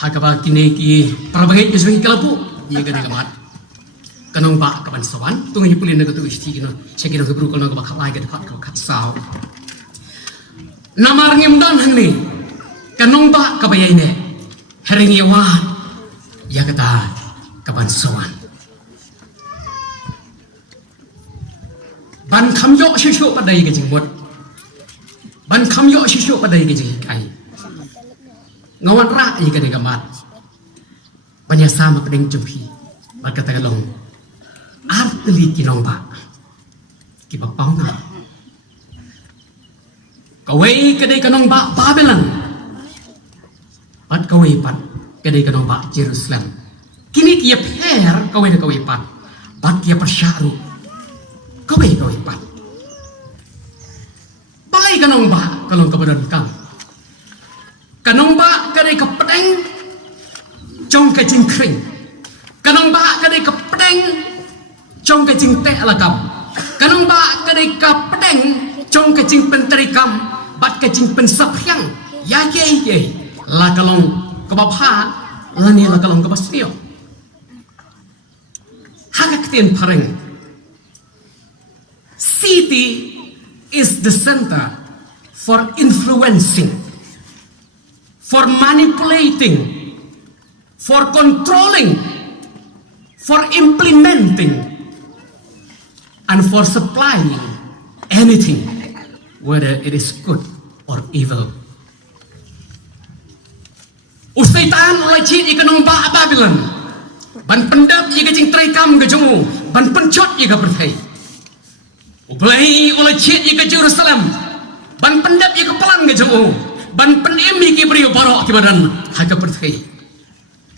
Hakaba kini ki perbagai iswing kelabu ia gede kamat kanong ba kaban sawan tungi pulin naga tu isti kino cekino gebru kono ba khalai gede kat saw namar ngimdan hangni kanong ba kabayai ne heringi wa ia kata kaban sawan ban kamyo shishu padai ge jingmot ban kamyo shishu padai ge jing kai ngawan ra ia gede kamat banyak sama pedeng jumpi berkata kalong arteli kinong ba kipapang na kawai kedai kanong ba Babylon pat kawai pat kedai kanong ba Jerusalem kini kia per kawai na kawai pat pat kia persyaru kawai pat balai kanong ba kalong kabadan kang kanong ba kedai kapedeng trong cái chinh khring kanong ba cái đây cặp đeng trong cái chinh tệ là cầm kanong ba cái đây cặp đeng trong cái chinh pen teri cầm bắt cái chinh pen sập yang ya ye là kalong kabab ha là ni là kalong kabas tio hagak tien pareng city is the center for influencing, for manipulating, for controlling, for implementing, and for supplying anything, whether it is good or evil. Usaitan oleh cik ikanong ba Babylon, ban pendap ika jing traikam ke jongu, ban pencot ika berthai. Ublai oleh cik ika Jerusalem, ban pendap ika pelang ke jongu, ban penem ika beriu barok ke badan haka berthai.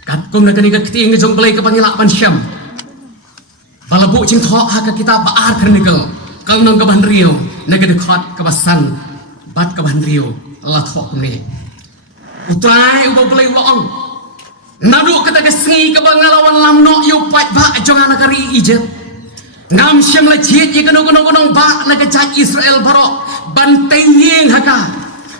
Kat kum nak kena keting jong belai ke pangilak pan syam. Balabu cing thok haka kita baar kernikel. Kal nang ke ban rio nak dekat ke basan bat ke ban rio la thok ni. Utrai uba belai ulang. Nadu kata ke sengi ke bangalawan lam no yu pat ba jong anak kari ije. Ngam syam la jit ye kenong ba nak ke cak Israel barok ban teyeng haka.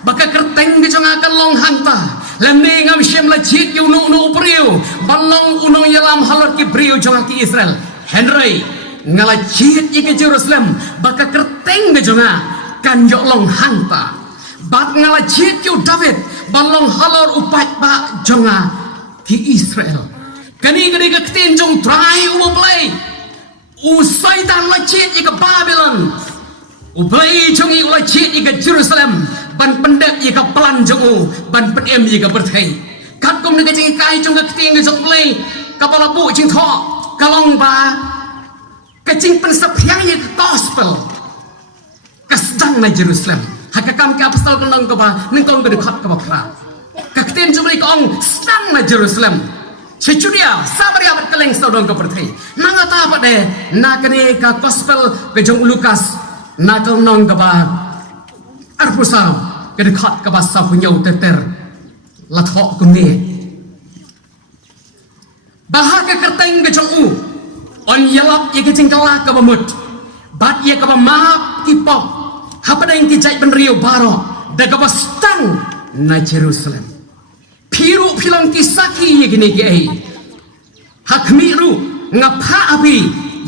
Baka kerteng ke jong akan long hanta. Lemne ngam syam la jit yu nu brio balong unong yalam halor ki brio jonga ki Israel Henry ngala jit ye ke Jerusalem baka kerteng be jonga kan yo long hanta bat ngala jit yu David balong halor upat ba jonga ki Israel kani gede ke tin jong trai ublai usai dan la jit ye ke Babylon ublai jongi ula jit ye ke Jerusalem ban pendek ye ka pelan jongu ban penem ye ka berthai kat kum ne jing kai jong ka ting jong play kapala bu jing tho kalong ba ka jing pen saphyang ye gospel kasdang na Jerusalem hakakam ka apostol kanong ka ba ning kong ka dekat ka ba kra ka tin jong ka ong stang na Jerusalem sejudia Samaria bat keleng saudong ka berthai nangata apa de na kene ka gospel ka jong Lukas na kanong ka ba arpusa kedekat ke basa punya teter lathok kumni bahaka kerteng ke jongu on yalap ye ke cingkala ke bamut bat ye ke bamap kipop hapadeng ki jai benrio baro de ke bastang na Jerusalem piru pilong kisaki ye gini ke ai hakmiru ngapa api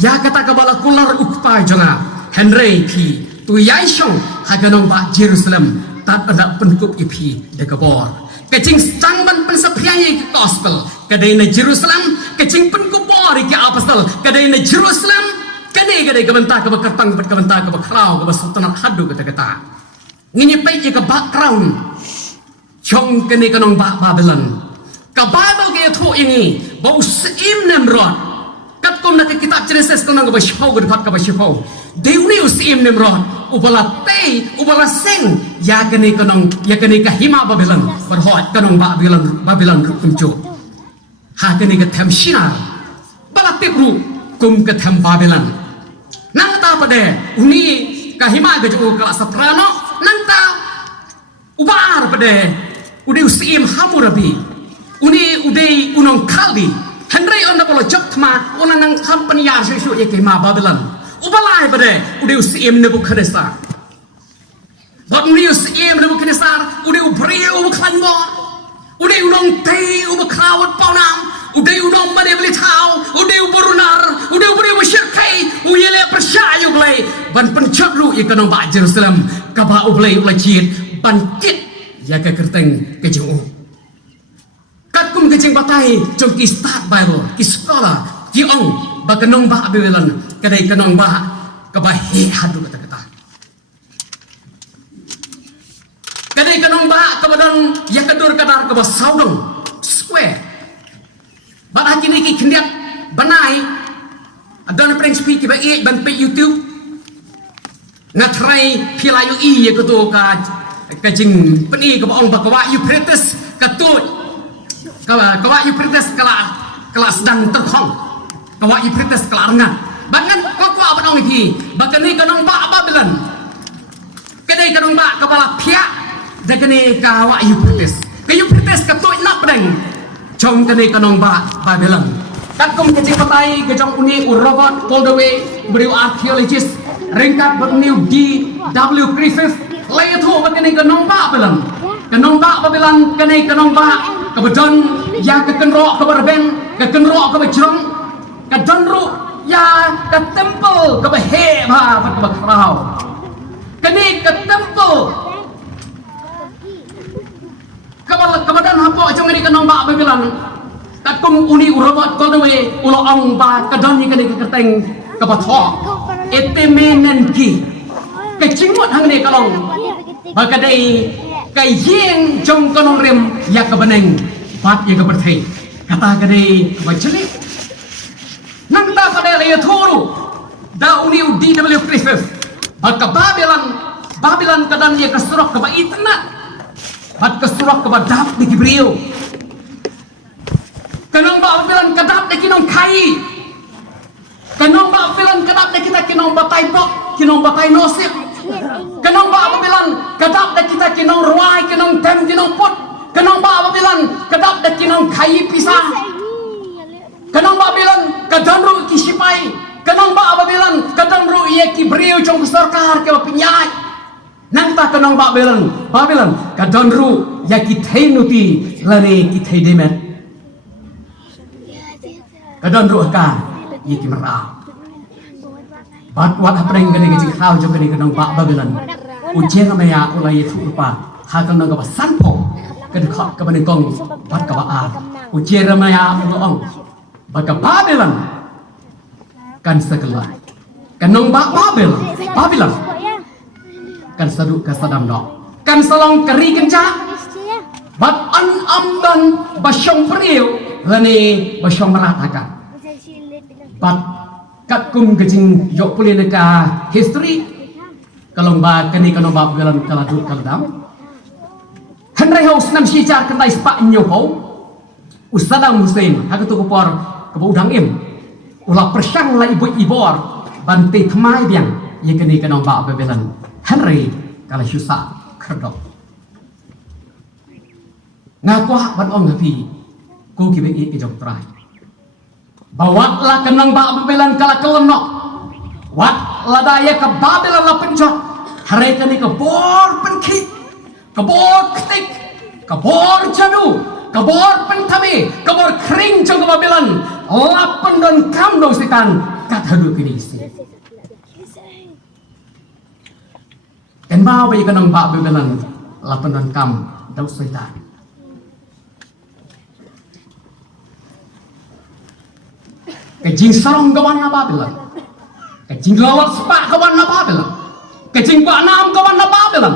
ya kata ke bala kular ukpa jonga Henry pi tu yaishong haganong ba Jerusalem tak ada penkup ipi de kabor kecing stangban pensapyai ke gospel kadai na Jerusalem kecing penkup bor ke apostol kadai na Jerusalem kadai ke bentah ke kertang ke bentah ke krau ke sultanat hadu kata ngini pai ke background chong kene kanong ba Babylon ka Bible ke thu ini bau seim Nimrod kat kom na kitab Genesis kanong ba shau ke dekat ke ba shau Deuni usim Nimrod ubala tei ubala seng ya kene ka hima Babylon berhot kanong Babylon kumcu ha kene ka them Shinar bala tibru kum ka them Babylon nang ta pade uni ka hima ga ju ka satrano nang ta ubar pade udi usim Hammurabi uni udei unong Kaldi Henry onda bolo jokma ona nang company ya shu ye ke ma Babylon ubalai pada udah usim Nebukadnezar. Buat udah usim Nebukadnezar, udah ubrio ubaklanbo, udah ulong tei ubak thawat paunam udai udom bade beli thau udai uberunar udai uberi wasyirkai uyele persyayu belai ban pencot lu ikanong ba Jerusalem kaba ublai ulai cit ban kit ya ke kerteng ke jong kat kum ke jing batai jong ki start Bible ki sekolah ki ong ba kanong ba abelan kadai kanong ba kaba he hadu kata kadai kanong ba kabadang ya kadur kadar kaba saudong square ban hakini ki kendiat banai adon pring speak ki ba ban pe YouTube ngatrai pilayu i ya kutu ka jing peni ka ong ba ka you pretes katut ka you pretes kala sedang terkhong ka you pretes kala rengat bangan ko ba ong ki bakani kanong ba Babylon kadai kanong ba kabala pia dakane ka you pretes katut nak pedang chong kane kanong ba Babylon kat kum ke jing patai ke jong uni Robert Goldaway beriu archaeologist ringkat berniu D.W. Griffith lay thu bakane kanong ba Babylon kane kanong ba kabadon ya ke kenro ka berben ke kenro ka bejrong ka donru ya ke temple ka behe ba ka krau kane ke temple kabadan hapo jong ni kanong ba Babylon kat kum uni Robert Goldaway ulo ong ba kadon ni kane ke kerteng ka batho etemenen ki kecimut hang ni kalong bakadai kai yeng jong kanong rem ya ka beneng bat ya ka berthei kata kadai bacelik nang ta pada le thuru da uni D.W. Griffith baka Babylon kadan ya ka surok ka ba itna bat ka surok ka ba dap ni Gibril kanong ba Babylon kadap ni kinong kai kanong ba Babylon kadap na kita kinong batay po kinong batay nosip kanong ba Babylon kadap na kita kinong ruay kinong tem kinong put kanong ba Babylon kadap na kinong kayi pisah kanong ba Babylon kadanru kisipay kanong ba Babylon kadanru iya kibriyo chong sarkar ke pinyay nanta kanong ba Babylon kadanru ya kitay nuti lani kitay demet kadanru ka yiki merah bat wat apreng gani gajing khau jong gani kanong ba Babylon ujeng amaya ulai thu pa ha kanong ka sanpo kan khot ka ban kong bat ka ba a ujeng amaya ulong bat ka Babylon kan segala kanong ba Babylon kan sadu ka sadam no kan salong keri kenca bat an amdan basyong priu lani basyong meratakan bat kat kum kecing yok pulih neka history kalong ba kani kanong ba Babylon kaladut kaladam Henry House nam sijar kentai spak nyoho Saddam Hussein hakatu kupor kebu udang im ulah persang la ibu ibor bante thmai biang ye kani kanong ba Babylon Henry kala syusa kerdok ngakwa ban ong ngapi ko kibe i jok trai bawatlah kenang ba Babylon kala kelenok wat ladaya ke Babylon la pencot hari kani ke bor penkik ke bor ketik ke bor jadu ke bor pentami ke bor kering jong ke Babylon lapen don kam dong sikan kat hadu kini isi en mau bayi kenang ba Babylon lapen don kam dong sikan kejing sarong kawan na Babylon kejing lawat sepak kawan na Babylon kejing ko anam kawan na Babylon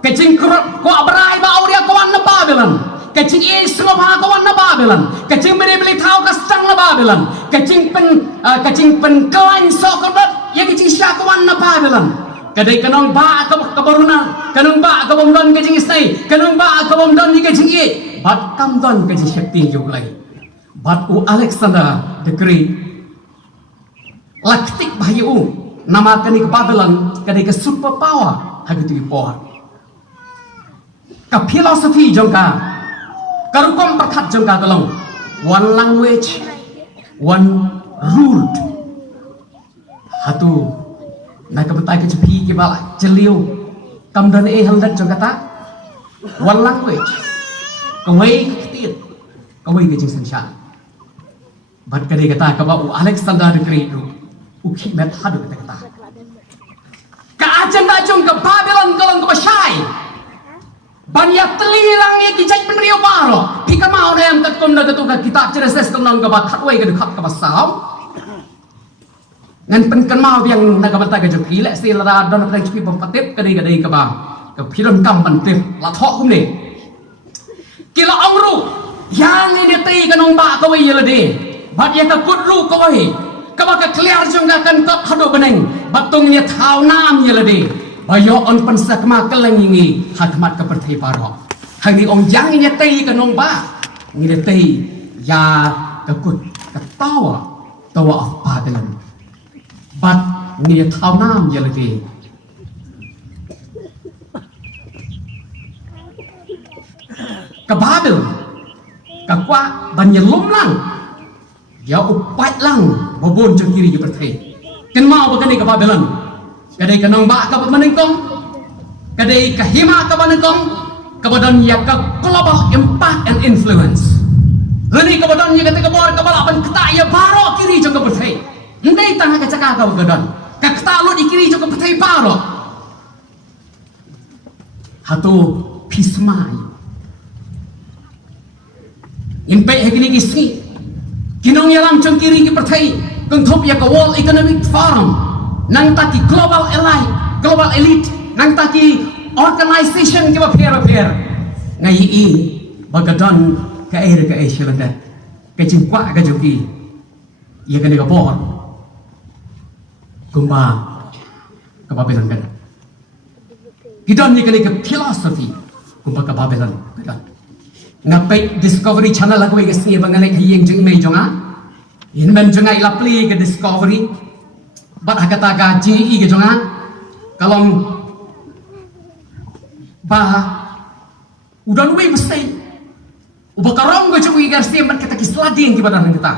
kejing ko abrai ba auria kawan na Babylon kejing islo ba kawan na Babylon kejing beli tau kastang na Babylon kejing pen kawan sokobat ya kejing sya kawan na Babylon kadai kanong ba kabaruna kanong ba kabomdon kejing istai kanong ba kabomdon ni kejing i bat kamdon kejing syakti juglai bat u Alexander the Great laktik bahayu nama kani ke Babylon kani ke super power hagitu ipor ka philosophy jongka karukom perkat jongka kalong one language one rule hatu na ka betai ke cepi ke bala celiu kamdan haldat jongka ta one language kawai ketit kawai ke jing sansha bat kade kata ka ba u Alexander the Great u ki met hadu kata ka ajan da jong ka Babylon kalong ka Bashai banyak telilang ye kijai penrio baro pika mau dem ka kum da tu ka kitab Genesis kum nong ka ba khatwai ka khat ka ba sao ngan pen kan mau yang na ka banta ka joki le si la don ka chi bom patip ka dei ka ba ka phiron kam ban tip la tho kum ni kila ong ru yang ini tei ka nong ba ka wei ye le de bat ye ka kut ru ka wei ka ba ka clear jong ka kan ka hado beneng batung ni thau nam ye le de bayo on pensak ma keleng ini hakmat ke pertai paro hari ong yang ini tei ke nong ba ini tei ya kekut ketawa tawa of Babylon bat ini thau nam ya lagi ke Babylon ke kwa banyelum lang ya upat lang bobon jeng kiri je pertai ken mau begini ke Babylon kadai ka nong ba ka manengkong kadai ka hima ka manengkong kabadan ya ka global impact and influence reni kabadan ya ka bor ka bala ban kata ya baro kiri jong ka perthai ndai tang ka caka ka gadan ka kata lu di kiri jong ka perthai baro hatu pismai impe hekini kisi kinong yalam jong kiri ki perthai kung thop ya ka World Economic Forum nang taki global elite nang taki organization ke pair ngai i bagadon ka Shalanda ke jingkwa ka joki ia kan ka por kumba ka Babylon kan gidon ni kan ka philosophy kumba ka Babylon kan ngapai Discovery Channel aku ke sini bangalek hiyeng jeng mei jonga in men jonga ilapli ke Discovery bat hakata gaji ke jonga kalong ba udan we mesti ubakarong go jui garsi bat kata kislading di badan kita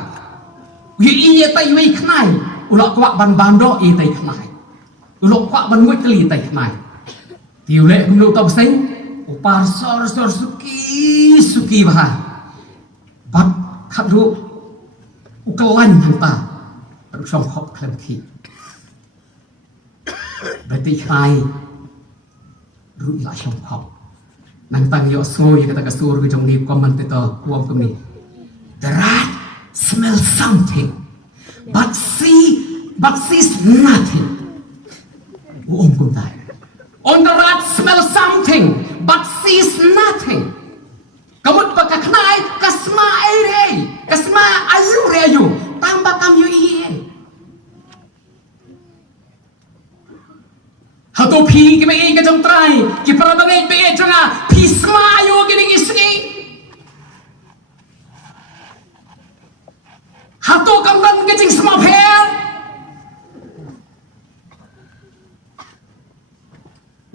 wi iya tai we knai ulak kwak ban bando i tai knai ulak kwak ban ngui kli tai knai tiule gunu tau sing upar sor suki bah bat khadu ukelan hanta song khop klem ki berarti khai ru ila song khop nang tang yo ngoi kata ka sur ke jong ni commentator kuam kum ni the rat smell something but sees nothing kum tai on the rat smell something but sees nothing kamut pa ka knai kasma ayu re ayu tambah kam yo iye hatu phi ke me ke jong trai ki parabagai pe jonga phi sma ayu gini isni hatu kam dan ke jing sma pher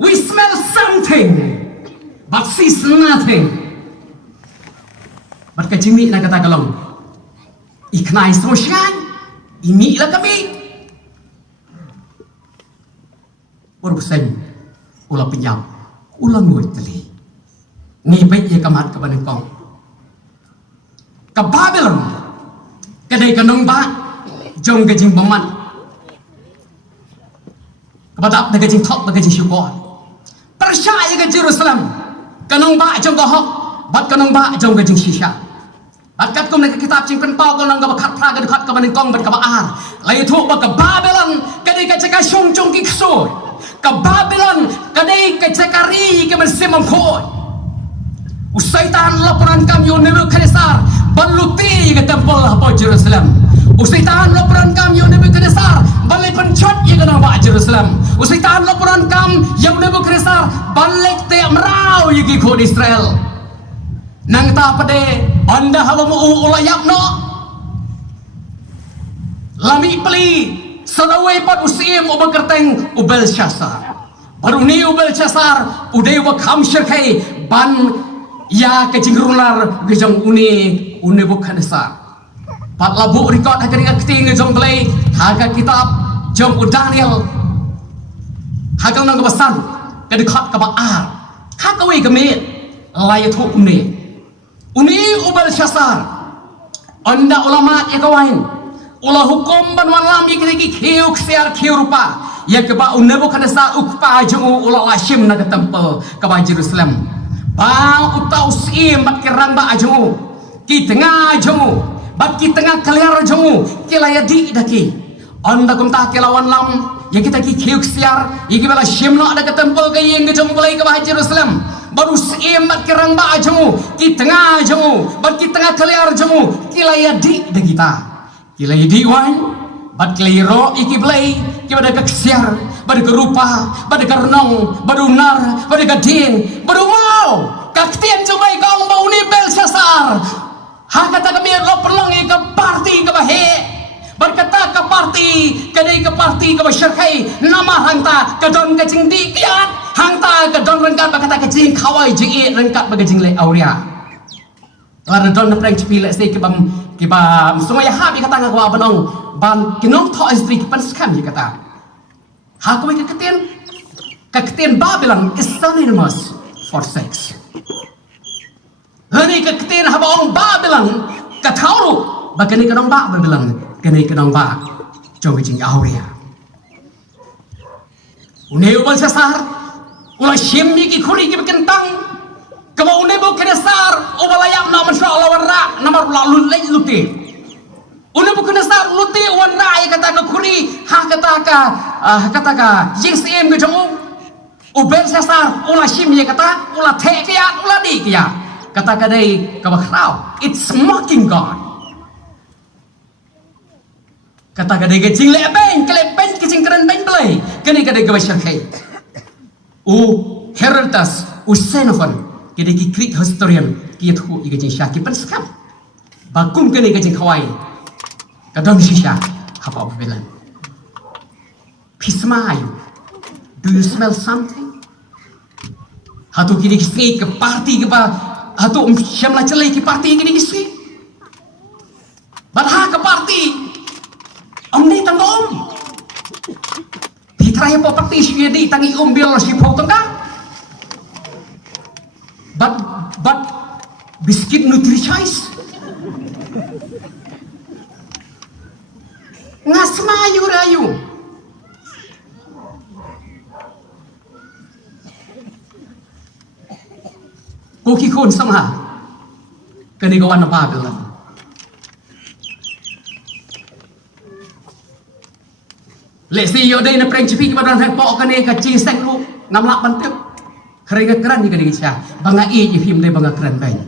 we smell something but sees nothing bat ka jimi na kata kalong iknai sosyan ini lah kami urusan ulah pinjam ulah ngoi tali ni baik ye kamat ka banengkong ka Babylon kadai kanong ba jong ka jing baman kabadap na ka jing thok na ka jing syukor percaya ka Jerusalem kanong ba jong ka hok bat kanong ba jong ka jing shisha Akat kum nak kitab cing pentau kau nang bakat praga dekat kaman kong ber kabar. Lai tu bak Babylon kadai ka cakap sung jong ki ksoi. Ka Babylon kadai ka cakari ke bersemam khoi. Usaitan laporan kam yo Nebukadnezar baluti ke temple apa Jerusalem. Usaitan laporan kam yo Nebukadnezar balik pencot ye ke nama Jerusalem. Usaitan laporan kam yo Nebukadnezar balik te merau ye ke khod Israel. Nang ta pade anda hawa mu ulayap no lami peli sadawai pat usim ubakerteng ubel syasar baru ni ubel syasar udai wa khamshir kai ban ya kecingrular gejong une Nebukadnezar pat labu record hakari akting gejong play haga kitab jong Daniel hagang nang kebasan kedekat kebaar hakawi kemit layat hukum ni Uni ubal syasar. Anda ulama ya kawan. Ulah hukum ban walam iki khiu ksiar khiu rupa. Ya keba unebu kana sa ukpa jungu ulah lashim na temple ke Jerusalem. Bang utau sim bat kerang ba jungu. Ki tengah jungu. Bat ki tengah kaliar jungu. Kilayadi daki. Anda kumta kelawan lam. Ya kita ki khiu ksiar. Iki bala shim na ada ke temple ke yang ke jungu balai ke Jerusalem. Baru sim bat kerang ba jungu. Ki tengah jungu. Bat ki tengah kaliar jungu. Kilayadi daki kita. Kilai diwan, bad kilai ro iki blay, kibada keksiar, bad kerupa, bad kernong, bad unar, bad kadin, bad umau, kaktian cobai kau mau ni bel sasar. Hakata kami lo perlong ke parti ke bahe, berkata ke parti, kedai ke parti ke masyarakat, nama hangta kedon kecing di kiat, hangta kedon rengkat berkata kecing kawai jingi rengkat bagajing le auria. Lalu don prank cepilek saya kibam semua ya habi kata ngak banong ban kinong tho istri kipan skam ya kata hakui keketian Babylon is synonymous for sex. Hari keketian habang Babylon katauru bagani kanong Babylon gani kanong ba jong jing auria uneu bal sasar ulah shimmi ki khuri ki kentang kau unebu kenesar, obalayam nama Allah warna nama lalu luti. Unebu kenesar luti warna ya kata kuri kata JSM ke jongu. Uben sasar ulah shim ya kata ulah te kia ulah di kia kata kadai kabakrau. It's mocking God. Kata kadai kecing lebeng kecing keren beng belai. Kini kadai kabasyarkai. Herodotus Xenophon. Kita ki Greek historian ki thu i gajing sha ki pan skam bagum kene gajing khawai kadam shisha hapa Babylon pismai. Do you smell something? Hatu kini ki ke party ke ba hatu shamla chalai ki party kini ki badha ke party omni tangom pitrai po party shye di tangi bil shi phau tangka. But biscuit nutritious. Ngasmayu rayu. Koki kon sama. Kani kawan Babylon. Let's see your day na prank chipi kibadan hepok kani ka chisek lu 6 lak bantuk. Kerana keran ni kadang kisah, bangga i film dia bangga keran baik.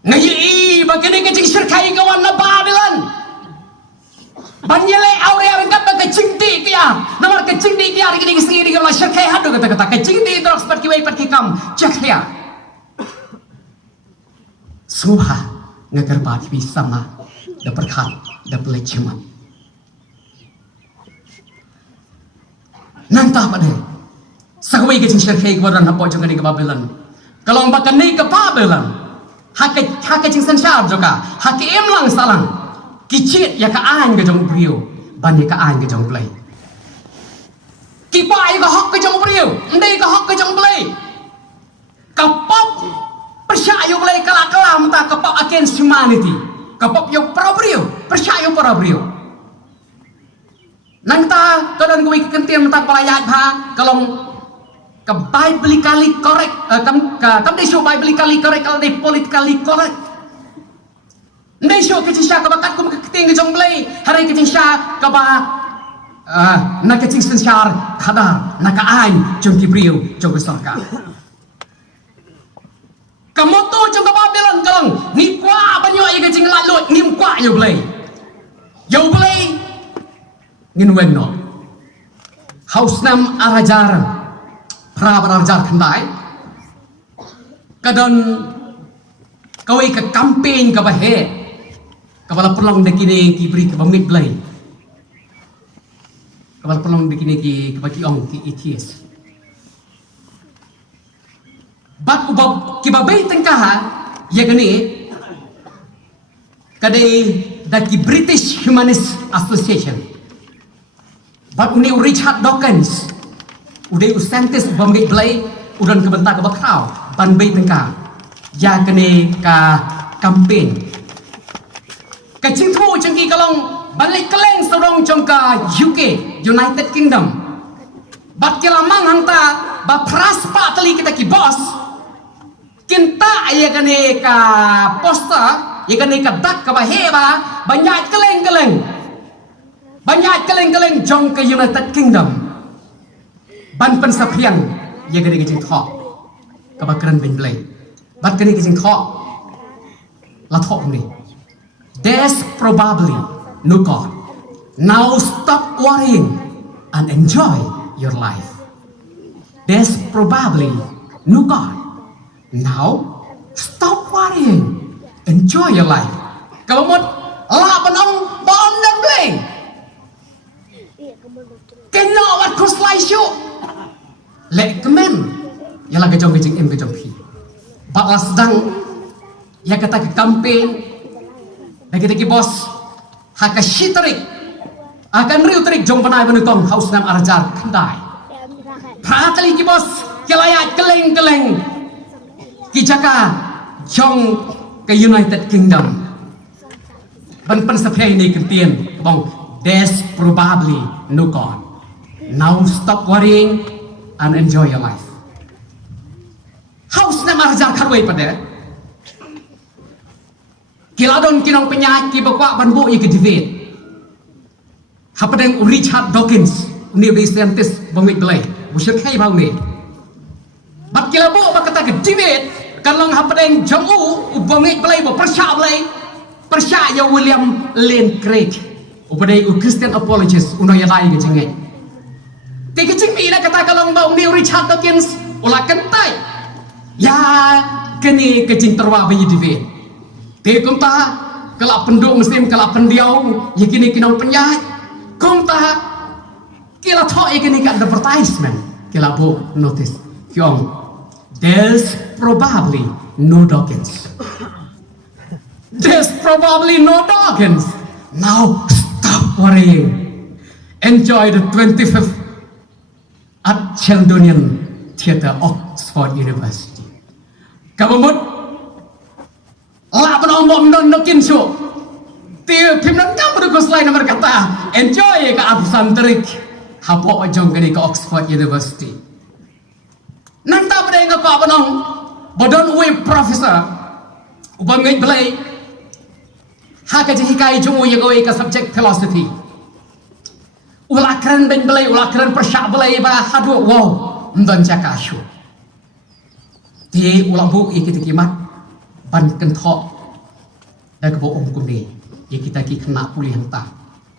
Ngayi bagini kecing serkai kawan na Babylon. Banyele aurea rengkat bagai cingti kia, nama kecing di kia lagi di sini kalau serkai hadu kata kecing di terus pergi wei pergi kam cek dia. Suha ngagar bati sama, dah perkat, dah pelai cuman. Nantah pada. Sagway kecing serkai kebaran hapa juga di Babylon. Kalau ambak ni ke Babylon, hak kecing sensyar juga, hak emlang salang, kicit ya ke an ke jong brio, bani ke an ke jong play. Kipai ke hak ke jong brio, ndai ke hak ke jong play. Kapop percaya play kelak mata kapop against humanity. Kapop yo para brio, percaya para brio. Nangta kadang gue kentian mata pelayat ha, kalau ke biblically correct, kam desho biblically correct kalau de politically correct. Desho kecing sya kabakat kum keting ke jong blai, hari kecing sya kaba na kecing sensyar khadar na ka ain jong kibriu jong sorka. Kamoto jong ka Babylon kalong ni kwa banyo ai kecing lalut ni kwa yo blai. Yo blai ngin wenno. Haus nam arajar Prabar kendai kadon kawai ke campaign ke bahe kepala pelong dekini ki beri ke bamit belai kepala pelong dekini ki bagi ong ki ETS bat ubab ki babai tengkah ya gani kadai daki British Humanist Association bat uni Richard Dawkins udah usantis bamgit belai udan kebentak ke bakrau ban bay tengka ya kene ka campaign ka ching thu chang ki kalong balik keleng sorong chong ka UK United Kingdom bat kila mang hangta ba praspa tali kita ki boss kinta ya kene ka poster ya kene ka dak ka baheba banyak keleng jong ke United Kingdom ban pensapian ya kene ki thok ka ba kran ben blai bat kene ki thok la thok ni there's probably no God. Now stop worrying and enjoy your life. There's probably no God. Now stop worrying, enjoy your life. Kalau một là bên ông bom đâm lên, cái nọ bắt cross slide show, lệ comment, ya là cái trong cái chính em cái trong phi, bạn là sedang, ya kata ke campaign, dan kita ki bos, haka shitarik, akan riu tarik jong panai menukong haus nam arajar kendai. Pratali ki bos, kelayat keleng, ki jaka jong ke United Kingdom. Ban pensapai ni kentien, bong, there's probably no God. Now stop worrying and enjoy your life. Haus nam arajar karway pada. Kiladon kinong penyahat ki bakwa banbo i ke David. Hapadeng Richard Dawkins, neuroscientist bangit belai. Busyir kai bau ni. Bat kilabo bakata ke David, kalong hapadeng jamu bangit belai bo persya belai. Persya ya William Lane Craig. Upadai Christian apologist uno ya lai ke jengit. Ti ke jengmi na kata kalong bau ni Richard Dawkins ulah kentai. Ya kini ke jeng terwa bayi David. Ti kumta kelak penduk muslim kelak pendiau yakini kinong penyahat kumta kila thok yakini ka advertisement kila bo notice kyong there's probably no Dawkins. There's probably no Dawkins. Now stop worrying, enjoy the 25th at Sheldonian Theatre, Oxford University. Kabamut lah penong bom non nokin show. Tiu pimnan kamu dukung selain nomor kata enjoy ke absen terik hapok jong ke Oxford University. Nanta pada yang kau penong bodon uwe professor ubang ngai belai hak aja hikai jong uwe kau ke subject philosophy. Ulah keren ben belai ulah keren persyak belai bah hadu wow mendon cakap show. Ti ulah bu ikut kimat ban kentok dan kebawa hukum ni ya kita ki kena pulih hantar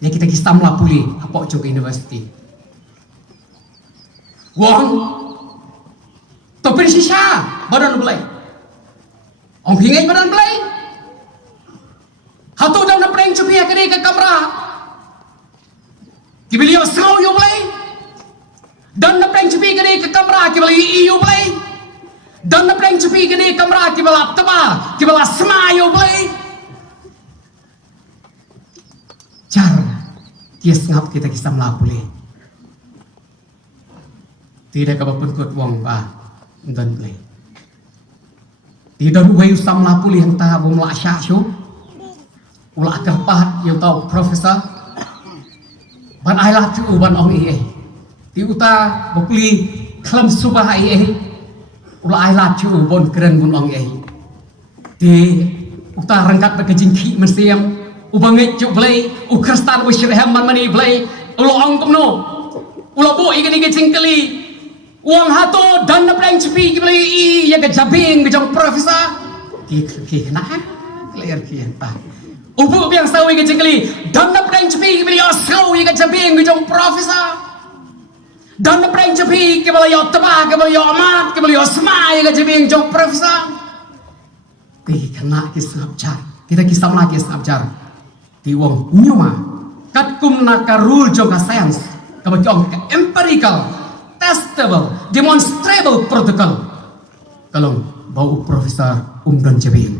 ya kita ki samla pulih apa juga universiti wong topin sisa badan belai ong pingai badan belai hatu dalam napeng cupi akari ke kamera kibili osau yo belai dan napeng cupi akari ke kamera kibili iyo belai dan napeng cupi gini kamera kibala teba kibala semayo boleh cara dia ngap kita kisah melapuli tidak kapapun kot wong ba dan boleh tidak uai usam melapuli entah bom la syasyo ulah kerpat yang tahu profesor ban ailah tu ban ong ti uta bopli klam subah ulah ailah cu bon keren bun ong di uta rangkat berkejingki mesiam ubangai cu belai ukristan usyirham man mani belai ulo ong kumno ulo bu igani kejingkeli uang hato dan napreng cepi belai i ya ke jabing ke jong profesor ki kena clear ki entah ubu biang sawi kejingkeli dan napreng cepi belai asau ya ke jabing ke jong profesor dan napreng cepi ke balai teba ke balai amat ke balai semai ke jebing jong profesor ti kena kisah jar kita kisah lagi kisah jar ti wong nyuma kat kum naka rule jong ka science ka jong ka empirical testable demonstrable protocol kalong bau profesor dan jebing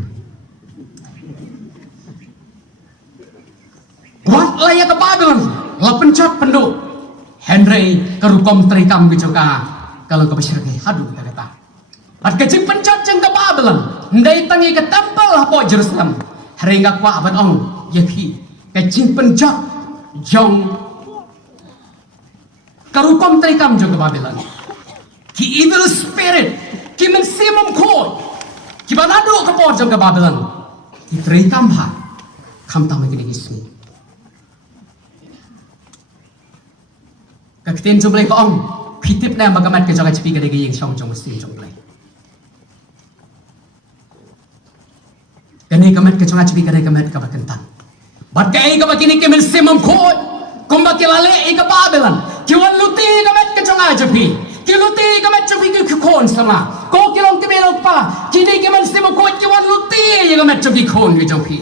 wat layak ke Babylon la pencot penduk Henry kerukom terikam bijoka kalau ke besyirkai hadu kita kata. At kecing pencot jeng ke Babel Babylon ndai tangi ke temple hapo Jerusalem heringa kwa aban ong yakhi ke jing penjot jong karukom trikam jong ke Babylon ki evil spirit ki mensimum ko ki banado ke por jong ke Babylon ki trikam ha kam tam ke ismi ka kten jong le ko ong pitip na magamat ke jong HP ke degi yang song jong muslim jong le kani kamat ke chunga chibi kani kamat ka bakentan bat kai ka bakini ke mensimum ko kumba ke lale e ka Babylon ki wan luti kamat ke chunga chibi ki luti kamat chibi ke kon sama ko ki long ke belok pa kini ke mensimum ko ki wan luti ye kamat chibi kon ke jong pi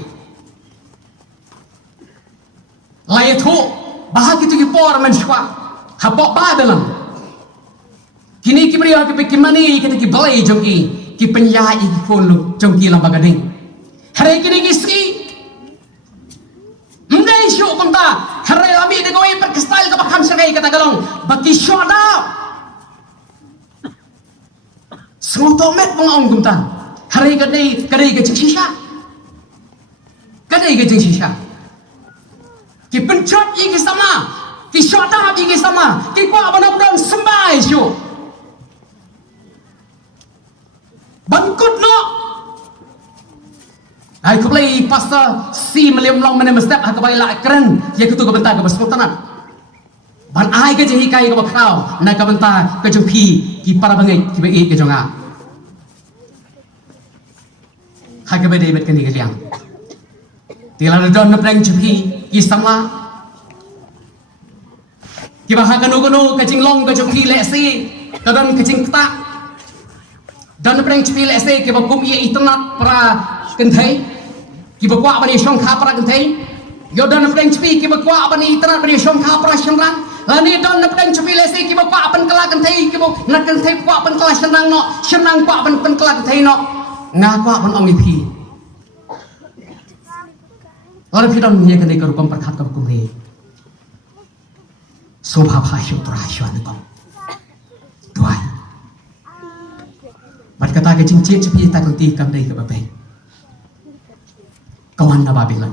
lai thu bahagi tu ki por man shwa hapo Babylon kini ki bria ke pikimani ke ki balai jong ki penyai ki kon lu jong ki lambaga ding hari kini kiski mendai syuk kumta hari lami de goi perkestal ke bakam serai kata galong baki syada semoto met mengong kumta hari kadai ke sisa kadai ke sisa ki pencot iki sama ki syada iki sama ki kwa benar-benar sembai syuk bangkut no ai ko play pastor si meliam long mene mestep ha ka bai la kren ye ku tu ka benta ka basmotanat ban ai ke jehi kai ka bakrau na ka benta ka jumpi ki para bangai ki bai ke jonga ha ka bai debet kan ni ka liang tila don na prang jumpi ki samla ki ba ha ka no ka jinglong ka jumpi le si ka don ka jing ta don na prang jumpi le si ki ba kum ye itanat para kentai ki bakwa bani shong kha para kentai yo don apeng chpi ki bakwa bani tanat bani shong kha para shenrang lani don apeng chpi lese ki bakwa apan kala kentai ki bok na kentai kwa apan kala shenrang no shenrang kwa apan kala kentai no nga kwa apan ong iphi lar phi don ye kenai karu kom prakhat ka kum re sobha bha shu tra shu an kom tuai bat kata ke cing cit chpi ta kong ti kam dei ka ba bai kawan na Babylon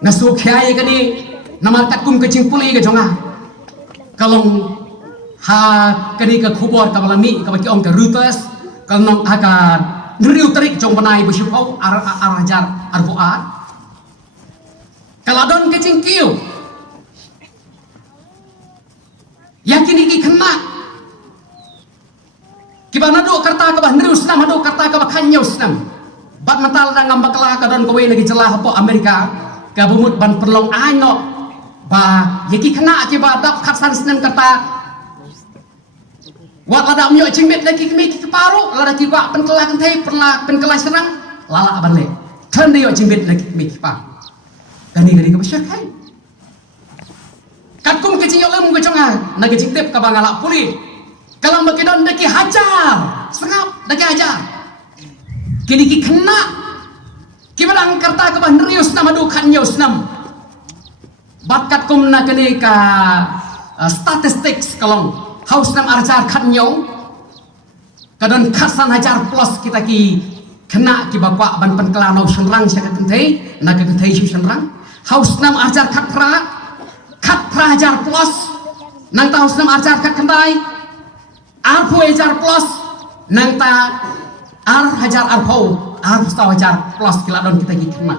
ngasu khyai kani namar takum ke cingpuli ke jonga kalong ha kani ka khubor ka balami ka baki ong ka Reuters kalong aka nriu tarik jong banai bu syukau arajar arboa kaladon ke cingkiu yakini ki kena kibana do karta ka bah nriu snam hado karta ka bah khanyo snam bat matal dang ambakla ka don kowe lagi celah po Amerika ka bumut ban perlong ano ba yaki kena ki ba dap khatsan snam karta wa ada myo cingmet lagi kemi ki paru lada ki ba penkela kentai pernah penkela serang lala ban le than yo cingmet lagi kemi ki pa kani gari ka besyak hai kakum ke cingyo lem ke conga na ke cingtep ka bangala puli kalau makidon daki hajar sengap daki hajar kini ki kena kibalang karta ka ban rius nama du khanyo snam bakat kum na kene ka statistics kalong haus nam arjar khanyo kadon khasan hajar plus kita ki kena ki bakwa ban pen kelano senrang saka kentai na ka kentai su senrang haus nam arjar khatra hajar plus nang ta haus nam arjar khat kentai arpu hajar plus nang ta hajar arpu hajar plus kila don kita ki kena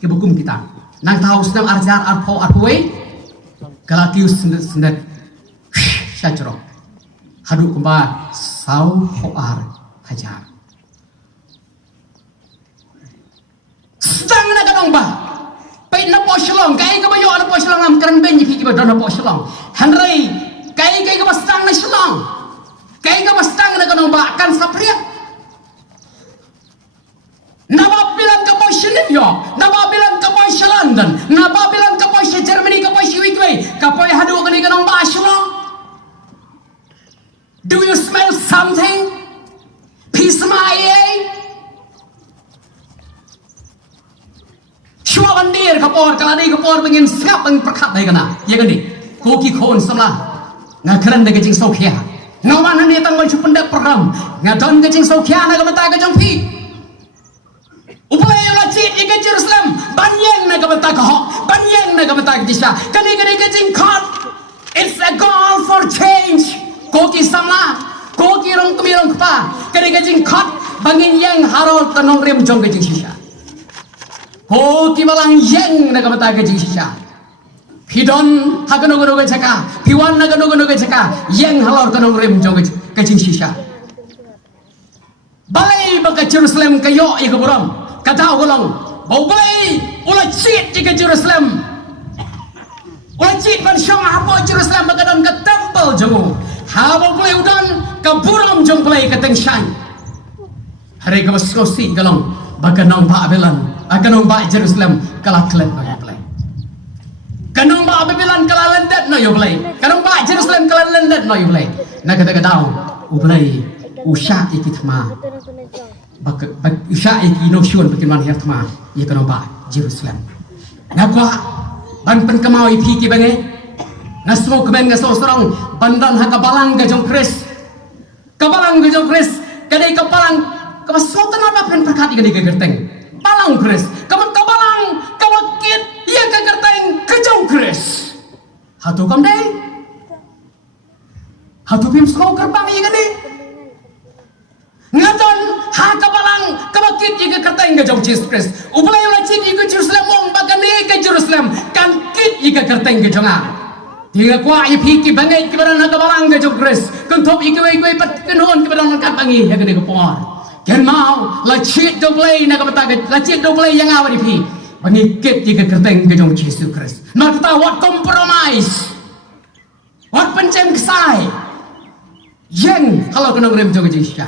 ke bukum kita nang ta haus nam arjar arpu galatius sendet syajro hadu kumba sau hoar hajar stang na kadong ba pai na po shalong kai ka bayo na po shalong am karan ben ki ba don na po shalong hanrei kai ka ba stang na shalong kai ka ba stang na kadong ba kan sapria nababilan ka po New York, nababilan ka po London, nababilan ka po Germany, ka po Wigway, ka po hadu ka ni kanong ba shalong. Do you smell something? Peace my eye. Shua bandir kapor kaladi kapor pengen siap ang perkat day kana. Ya kan ni. Koki kon samla. ngakran de gajing sokhia ngawan ni tang wal chupenda program ngadon gajing sokhia na gamata gajong phi uplay la chi ike Jerusalem banyeng na gamata ka ho banyeng na gamata kisha kani gajing khot. It's a call for change. Koki sama, koki rong kemirong kepa. Kani gajing khot bangin yang harol tanong rem jong gajing shisha. Koki balang yang na gamata gajing shisha. Pidon hagano gajaka, piwan nagano gajaka, yang halor tanong rem jong gajing shisha. Balai baka Jerusalem kayo ikaburam. Kata ulang, bau balai ulah cit ika Jerusalem. Wajib bersyong apa Jerusalem bagadon ke temple jongo. Haba boleh udan ke buram jong boleh ke tengshan. Hari ke baskosi galong baganong Babylon, aganong ba Jerusalem kalah klet no boleh. Kanong ba Babylon kalah lendet no boleh. Kanong ba Jerusalem kalah lendet no boleh. Nak kata daw boleh usah ikit ma. Bak usah ikit no syun bagaimana hiat ma. Ia kanong ba Jerusalem. Nakwa ban pen kamau ipi ki bangai nasmo kemen ngaso serong bandan ha kabalang gajong kris kabalang gajong kris kadai kabalang kabasotan apa pen perkat kadai gerteng balang kris kaman kabalang kawakit ia ka gerteng gajong kris hatu kam dai hatu pim sro kerbang ia gani ngadon ha kabalang kawakit ia ka gerteng gajong kris ublay ulah cik ia Jerusalem mong bagani ke Jerusalem kan kit ika kerteng ke jonga tiga kwa ipi ki bangai ki baran naga balang ke jong kris kentop iki wei pat kenon ki baran kat bangi ya gede kepor ken mau la chit do play naga bata la chit do play yang awari pi bangi kit ika kerteng ke jong Jesus Christ nak ta what compromise what pencem kesai yang kalau kena rem jong Jesus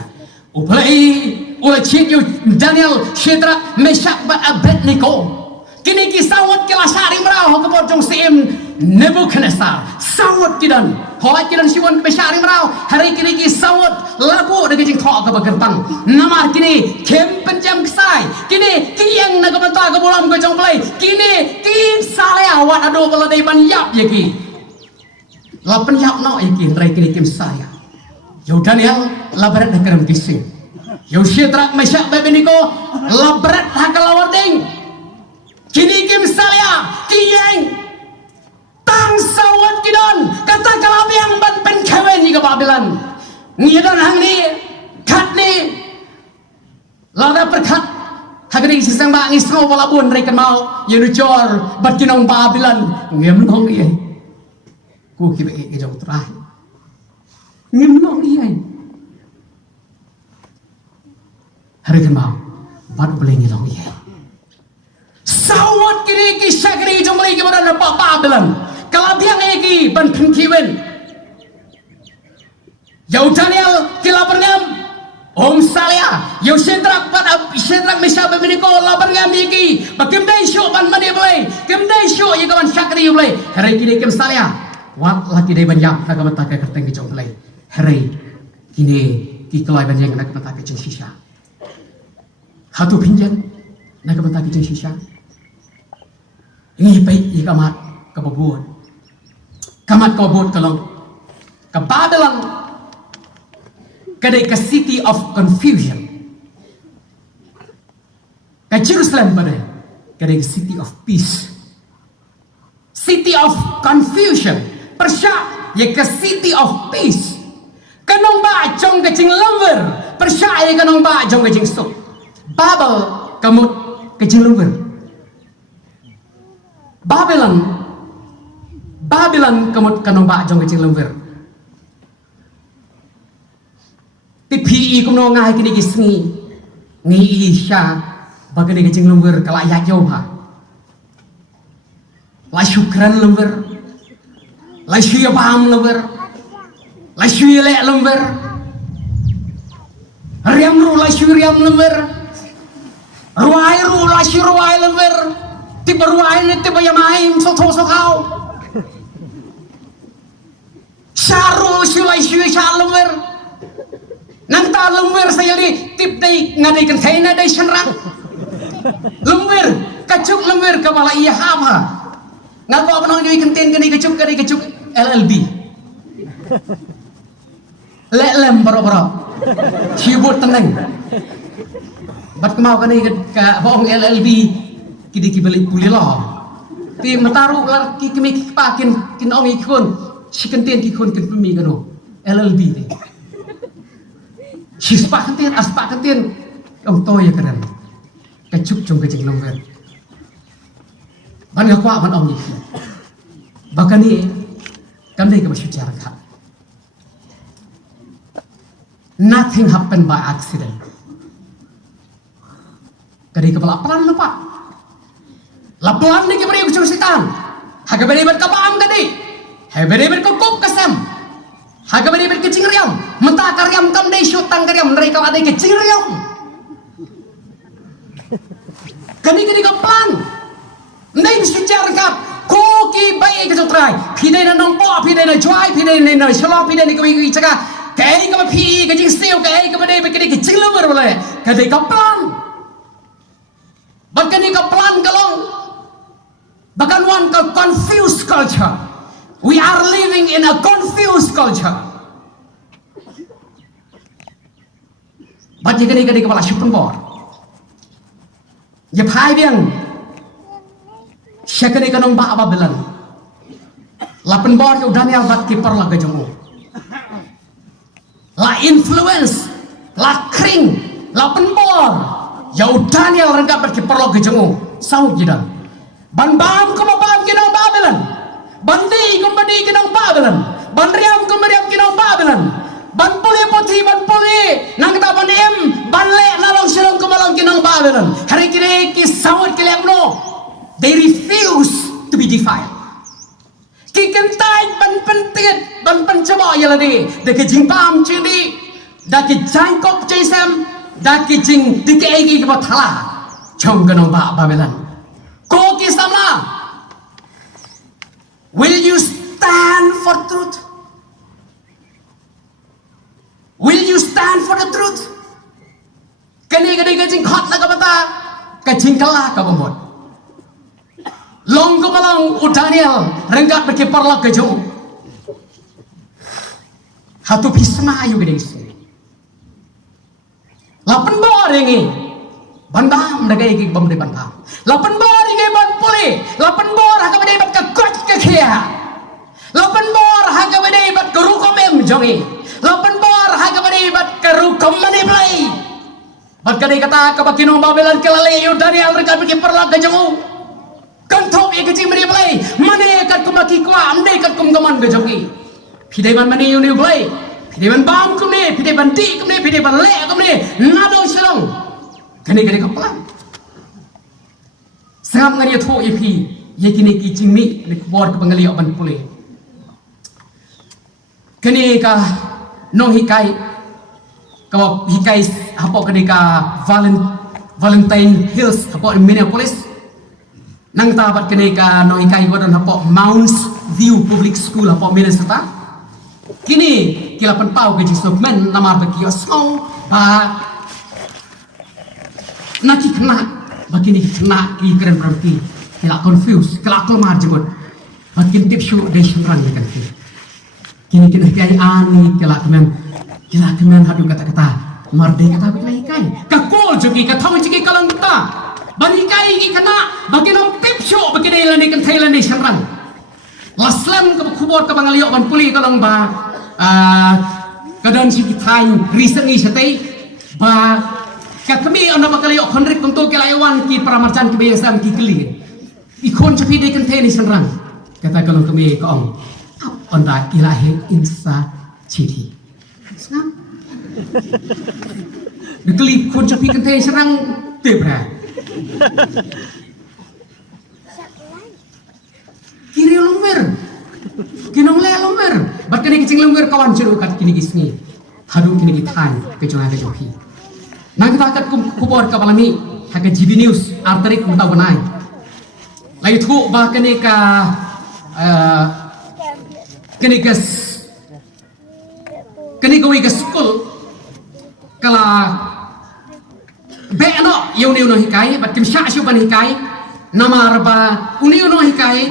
uplay ula chit yu Daniel Shadrach Meshach ba Abednego kini ki sawat kila syari merau ke bojong sim Nebuchadnezzar sawat kidan hoi kidan siwan ke syari merau hari kini ki sawat labu de gajing thok ke bagertang namar kini kem penjam kesai kini kiang na ke banta ke bolam ke jong play kini ki sale awat ado bala dai ban yap ye ki la pen yap no ye ki trai kini kim saya yo Daniel la berat de kerem kising yo Shadrach Meshach Abednego la berat ha kalawarding kini kim saya kiyeng tang sawat kidon kata kalabiang ban pen kawen ni ke Babylon ngidon hang ni kat ni lada perkat hagri sisang ba ngisro wala bun rek mau ye jor bat kinong Babylon ngem nong ye ku ki be ke jong trai ngem nong ye hari kan mau bat boleh ngilong ye sawat kini ki syakri jong lagi berada pak Babylon kalau dia lagi ban penkiwen yau Daniel kila berngam om salia yau Shadrach Meshach Abednego la berngam iki bakim dai syuk ban mani boleh kim dai syuk ye kawan syakri boleh hari kini kim salia wat laki dai ban yam ka mata ka kerteng ki jong boleh hari kini ki kelai ban yang nak mata ka jeng shisha hatu pinjan nak mata ka jeng shisha ini baik ia kamat kebabuan kamat kabut kalau ke Babylon kedai ke city of confusion ke Jerusalem pada kedai ke city of peace city of confusion persyak ya ke city of peace kanong ba jong ke jing lember persyak ya kanong ba jong ke jing sok Babel kamut ke jing lember Babylon kamut kanong ba jong kecil lember tipi kuno ngai kini kisni ngi isya bagani kecil lember kala ya jauh ha la syukran lember la syuya paham lember la syuya le lember riam ru la syuriam lember ruai ru la syuruai lember tiba ruai ni tiba yamaim sotho sokhau syaru sulai syui shalumwer nang ta lumwer saya li tip dai ngadai container dai senrang lumwer kacuk lumwer kepala iya hapa ngaku apa nang deui kenten kani kacuk LLB lem boro-boro cibut tenang bat kemau kan ni ke bohong LLB kidi kibalik pulilo ti mataru lar ki kimi pakin kin ong ikun sikenten ki kun kin pemi kanu LLB ni sispakantin aspakantin ong toy karan kacuk jong kecing longwer ban gakwa ban ong iki bahkan ni kan dai ke bicara khat nothing happened by accident. Kadi kepala pelan lupa. Lapuan ni kiberi kucing setan. Haga beri berkabam kadi. Heberi berkukup kesam. Haga beri berkecing riam. Mentah karyam kam dai syutang karyam dari kau ada kecing riam. Kadi kapelan. Ndai sejarah kap. Koki baik ke try. Pidai na nompo, pidai na juai, pidai na shalom, pidai ni kau cakap. Kaya ka mapi ka jing seo kaya ka made bakini ka jing lumar boleh kada ka plan bakani ka plan kalong bakan one ka confused culture. We are living in a confused culture. Bagi kani kani kepala syukur bor ya phai biang syakani kanong ba ababelan lapan bor yo Daniel bat kiper la gajongo la influence, la kring, la penbor. Yau Daniel rengga berkiper lo kejengu, sau gidan. Ban bam kumabam kinang Babylon, bandi kumbadi kinang Babylon, ban riam kumbadiam kinang Babylon, ban puli putih ban puli, nang kita ban em, ban le lalong silong kumalang kinang Babylon. Hari kini kisawat kiliang no, they refuse to be defiled. Kikentai ban pentit ban pencaba ya ladi deke jingpam cindi dake jangkop jesam dake jing dike egi ke bathala chong ganong ba Babylon ko kisama will you stand for truth, will you stand for the truth kani kani ke jing khot la ka bata ka jing kala ka bomot long kumalang Daniel renggat berkiper lah ke jauh. Hatu pisma ayu gede isi. Lapan bor ini bandam dagai gig bam de bandam. Lapan bor ini ban puli. Lapan bor haga bede bat ke kot ke kia. Lapan bor haga bede bat ke rukom em jongi. Lapan bor haga bede bat ke rukom mani play. Bat kade kata ke bakino Babylon kelale yu Daniel renggat berkiper lah ke jauh. Kanthop ye kecing meri play mane kat kumaki kwa ande kat kum gaman gajogi pidai ban mane yu play pidai ban bam kumne pidai ban di kumne pidai ban le kumne nado silong kene kene kapla sangam ngani tho ye phi ye kini ki chingmi ne bor ka bangali ban pule kene ka nong hikai ka hikai hapo kene ka Valentine Hills hapo Minneapolis nang tabat kene ka no ikai godon hapo Mounds View Public School hapo Minnesota kini kilapan pau ke jisok men namar bagi osmo ba naki kena bakini kena ki keren berarti kila confuse kila kelmar jebot bakin tip show de shurang kan kini kini kai ani kila kemen hadu kata-kata marde kata bilai kai kakol jogi kathau jogi kalang ta banikai iki kena baginom tip show bagini lani kan Thailand ni shamrang laslam ke khubor ke bangalio ban puli kalang ba kadan si Thai recent ni satai ba kakami ana bakalio khonrik kunto kelaiwan ki pramarjan kebiasaan ki keli ikon chapi de kan Thai ni shamrang kata kalau kami kaong onda ilahi insa chiti snap dekli kon chapi kan Thai shamrang tebra kiri lumber kinong le lumber bat kini kicing lumber kawan ceru kat kini kisni hadu kini kitan kejona ke jopi nang kita kat kubor ka balami haga GB News arterik mutau benai lai thu ba kini ka kini wi ke school kala Beno yuni uno hikai bat kim sha shu ban hikai namar ba uni uno hikai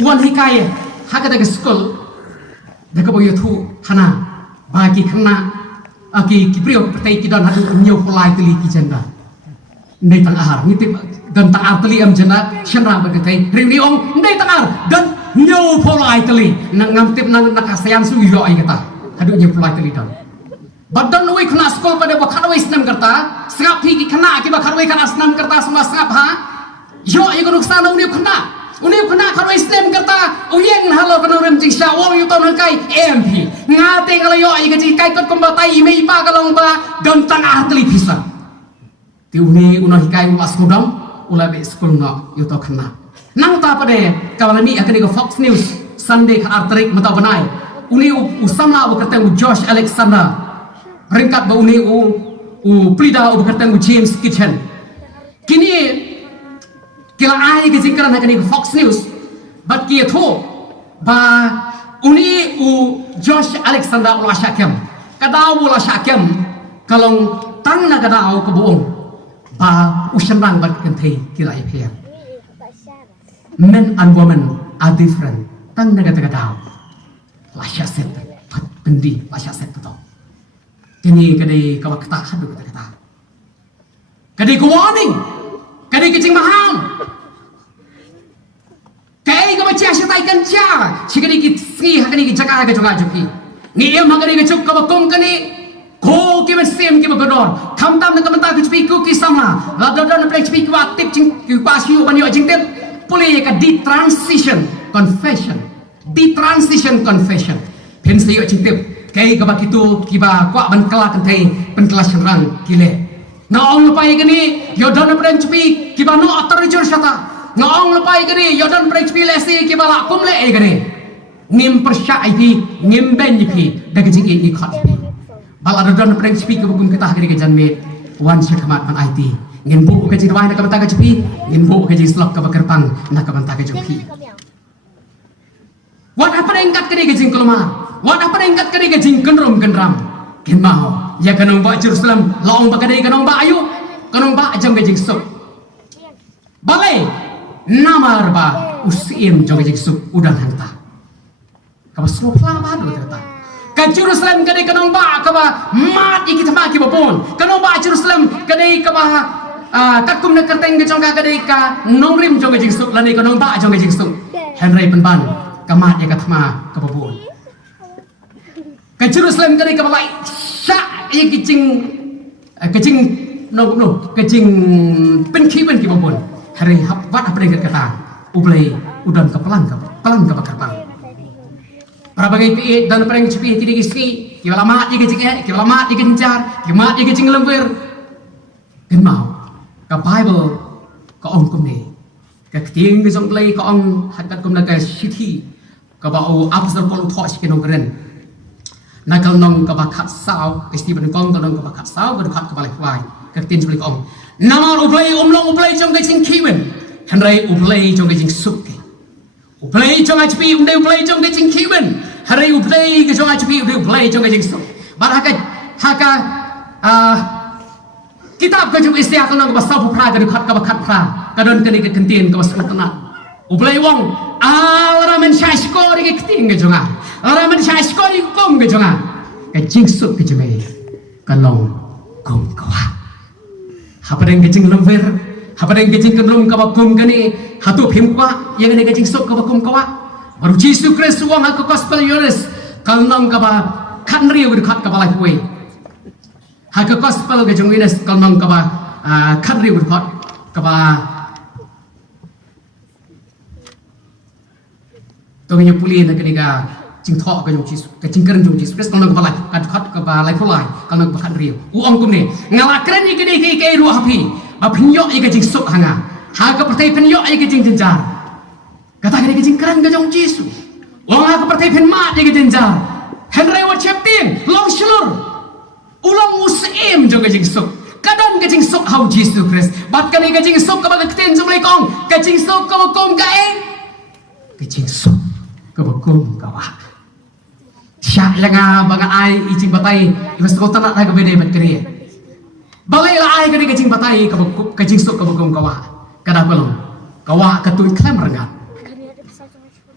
wan hikai haga daga school dah kau boleh tu hana bagi kena aki kipriok pertai kidan hadu nyo polai teli kijanda ndai tang ahar ngitip dan tang ar teli am janda shenra berketai ri ong ndai tang ar dan nyo polai teli nang ngamtip nang nakasayan su yo ai kata hadu nyo polai teli dan badan noi kena skol pada bakar wei senam kerta sengap pigi kena akibat bakar wei kena senam kerta semua sengap ha yo iko nuksan uni kena karo Islam kata uyeng halo kena rem jing sha wong yu ton kai MP ngate kalau yo iko jing kai kot kombatai ime ipa kalong ba dan tang ahli bisa ti uni uno hikai was kodam ula be skol no yu to kena nang ta pade kawalani akani ko Fox News Sunday ka artrik mata banai uni usama bu kata Josh Alexander ringkat ba uni plida bu kata James Kitchen kini kila ai ke jingkaran hakani Fox News bat kia tho ba uni Josh Alexander ula syakem kadau ula syakem kalong tang na kadau ke buong ba ushenrang bat kentai kila ipia men and women are different tang na kadau la syaset pat bendi la syaset betul kini kadai kawak kata hadu kata kadai ko warning kadai kecing maham kai ka baca setai kanca sikari ki si hakani ki jaga ka jonga joki ni em hakani ka chuk ka bakom kani ko ki men sem ki bagodor tham tam na kamanta ki speak ki sama la da na play speak wa tip ching ki pasio banyo jing tip puli ka detransition confession pen sayo jing tip kai ka bakitu ki ba kwa ban kala kan thai pen kelas rang kile na ong lupai kani yo da na play speak ki ba no atarjur shata ngong lepai gani yodan break pilesi ki bala kumle e gani ngim persya ipi ngim ben ipi dag jing i khat ipi bala yodan break speak bukum kita gani ke janme wan shakmat pan IT ngim bu ke jing wai na kamata ka jepi ngim bu ke jing slok ka bakerpang na kamata ka jepi wat apa engkat kani ke jing kolma wat apa engkat kani ke jing kenram ken mau ya kanong ba Jerusalem laong ba kadai kanong ba ayu kanong ba jam ke jing sok balai namar ba usim joge jik udan hanta kaba sopla ba do kata ka Jerusalem kadai kanong ba kaba mat iki thama ki bopon kanong ba Jerusalem kadai kaba kakum na kerteng ke jongka kadai ka nongrim joge jik lani kanong ba joge jik henry penban kamat ya kathama ka bopon ka Jerusalem kadai kaba lai sya ye kicing no kicing penkiben ki bopon hari wat apa yang kata ublay udan kepelang ke bakar bang para bagai pi dan perang cepi tidak isi ki lama iki jing ki lama iki jinjar ki mat iki jing lembir ken mau ka Bible ka ong kum ni ka ting ke jong play ka ong hakat kum na ka sithi ka ba o apostol Paul tho si kenong keren na kal nong ka ba khat sao Stephen kong ka nong ka ba khat sao ka khat ka ba lai kwai ka tin juli ka ong namar ublay umlong ublay jong ke jing kiwen henry ublay jong ke jing sukke ublay jong hp ublay jong ke jing kiwen henry ublay ke jong hp ublay jong ke jing suk bar haka kitab ke jong istiak nang ba sabu pra ke khat pra kadon ke ke kentin ke sutna ublay wong ala men shai skor ke kting ke jonga ala men shai skor ke kom ke jonga ke jing suk ke jong kalong kom kwa hapadeng kecing lemver hapadeng kecing kenrum kabakum gani hatu phimkwa yang ne kecing sok kabakum kawa baru Yesus Kristus wong hak gospel yoris kalnong kaba khanriu khat kaba lai we hak gospel ke jungwines kalnong kaba khanriu khat kaba to ngi puli na kaniga jing tho ka jong Yesus ka jing kereng jong Yesus Kristus kalnong kaba lai khat kaba lai pulai kalnong kaba khanriu uong kum ni ngalakren iki ni ke ru hapi apinyo iki jing sok hanga ha ka pertai penyo iki jing jenjar kata ke jing kereng ka jong Yesus wong ha ka pertai pen mat iki jenjar henry wa chepting long shulur ulang usim jong jing sok kadang ke jing sok hau Yesus Kristus bat kan ke jing sok ka ba kten jong le kong ke jing sok ka kom ka eng ke jing sok ka ba kom ka wa syak yang banga ai icing batai ibas ko tanak na gabede bat kariye balai la ai kani kacing batai kacing sok ka bagong kawa kada pelong kawa katui klem rengat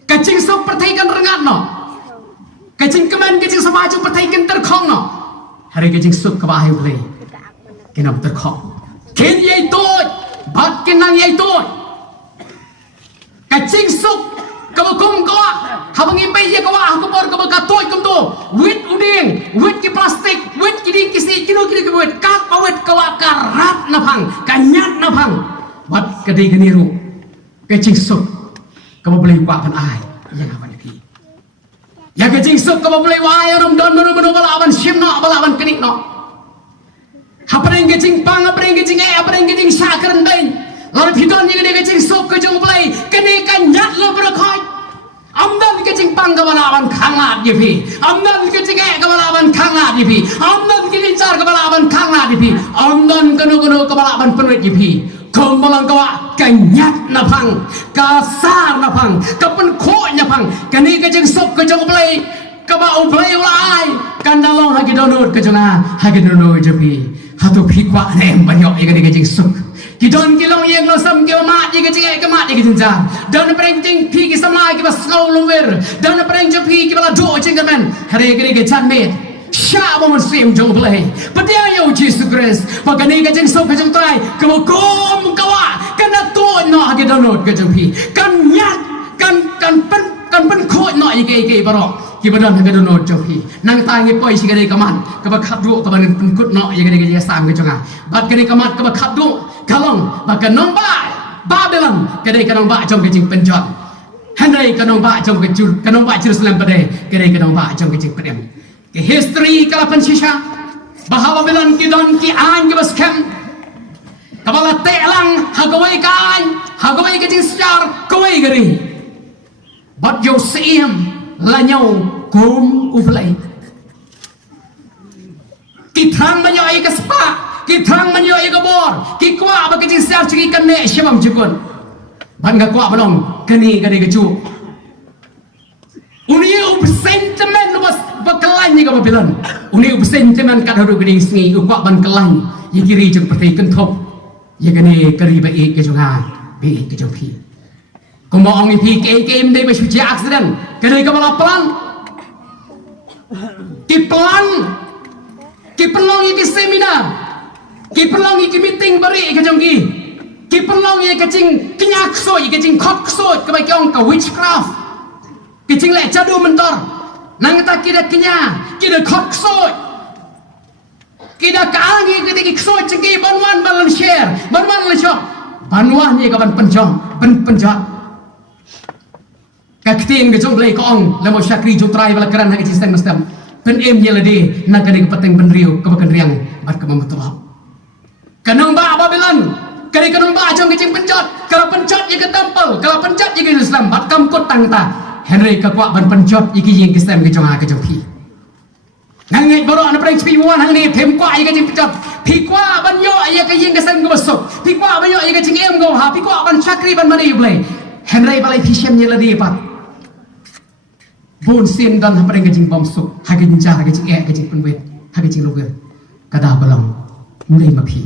kacing sok pertai kan rengat no kecing kemen kecing sama aja pertai kin terkhong no hari kecing suk ke bahaya play kinam terkhong kin yai toy bat kinang yai toy kecing suk kabukum kawa habang impai ye kawa aku bor kabu katoy kum to wit uding wit ki plastik wit kiri kisi kilo kiri wit kak pawit kawa karat napang kanyat napang bat kedai keniru kecing suk kamu boleh buat kan ai yang apa ni pi yang kecing suk kamu boleh wai rum don menu balawan sim no balawan kenik no apa yang kecing pang apa yang kecing apa yang kecing sakren lain lalu pidon yang kecing suk kejung boleh kenik kanyat lo berkhoi amdan kecing pang kebalawan kangat ye pi amdan kecing kebalawan kangat ye pi amdan kilincar kebalawan kangat ye pi amdan kenu kebalawan penuit ye pi kau malang kawa kanyat napang kasar napang kapan kok napang kani kecing sop kejong play kaba uplay ulai kandalong hagi donut kejona hagi donut jepi hatu pikwa nem banyak ikan kecing sop kidon kilong yang lo sam kau mat ikan kecing kemat ikan jinja dan perengcing pi kisama kibas slow lower dan perengcing pi kibala do cinggaman hari ikan kecing met siapa muslim jauh belai, padahal yo Jesus Christ, makanya kajeng sok kajeng try, kamu kom kawa, kena tuh no hagi download kajeng pi, kan nyat, kan pen kod no ike barok, kibadan hagi download jauh pi, nang tangi poi si kadai kaman, kaba kapdu kaban pen kod no ike kadai sam kajeng ah, bat kadai kaman kaba kapdu, kalong, bahkan nomba, Babylon, kadai kanong ba jom kajeng penjot, Henry kanong ba jom kajur, kanong ba Jerusalem padai, kadai kanong ba jom kajeng pedem. History kalapan sisa bahawa bilan kidon ki an ke baskem kabala telang hagawai kan hagawai ke sejar kawai gari bat yo seim lanyau kum ublai kitang manyo ai ke spa kitang manyo ai ke bor ki kwa ba ke sejar cigi kan ne syamam jukun ban ga kwa balong kani gari ke cu uni sentiment was bakalan ni kamu bilang uni sentiment kat haru gini singi ubak ban kelan ye kiri jeng pertai kentop ye gani kari ba ek ke jonga be ke jongpi kumo ong ipi ke game dei ba suci accident kari ka bala plan ki pelong ye ki seminar ki pelong ye ki meeting bari ke jongki ki pelong ye ke jing kinyak so ye ke jing kok so ke ba kyong ka witchcraft kecing lek jadu mentor nang ta kida kinya kida khok soi kida kaangi kida ki soi cengki banwan balan share banwan le shop banwan ni ka ban penjong ban penjot ka kting ke jong le kong le mo syakri jo trai bala keran ha kecing mestam pen em ye lede na ka de pateng ben riu ka bakan riang bat ka mamatulap kanang ba Babylon kari kanang ba jong kecing penjot kala penjot ye ke tempel kala penjot ye ke Islam bat kam kot tang ta Henry kakwa ban penjot iki yang kisam ke jong pi ngangai boro ana preng pi wan hang ni phem kwa iki jing penjot pi kwa ban yo ya ke yang kisam ke besok pi kwa ban yo ya ke jing em go ha pi kwa ban chakri ban mari blai Henry balai fishem ni ladi pat bon sin dan ha preng ke jing bom sok ha ke jing ja ha ke jing ke jing penwet ha ke jing loger kada balong mulai mapi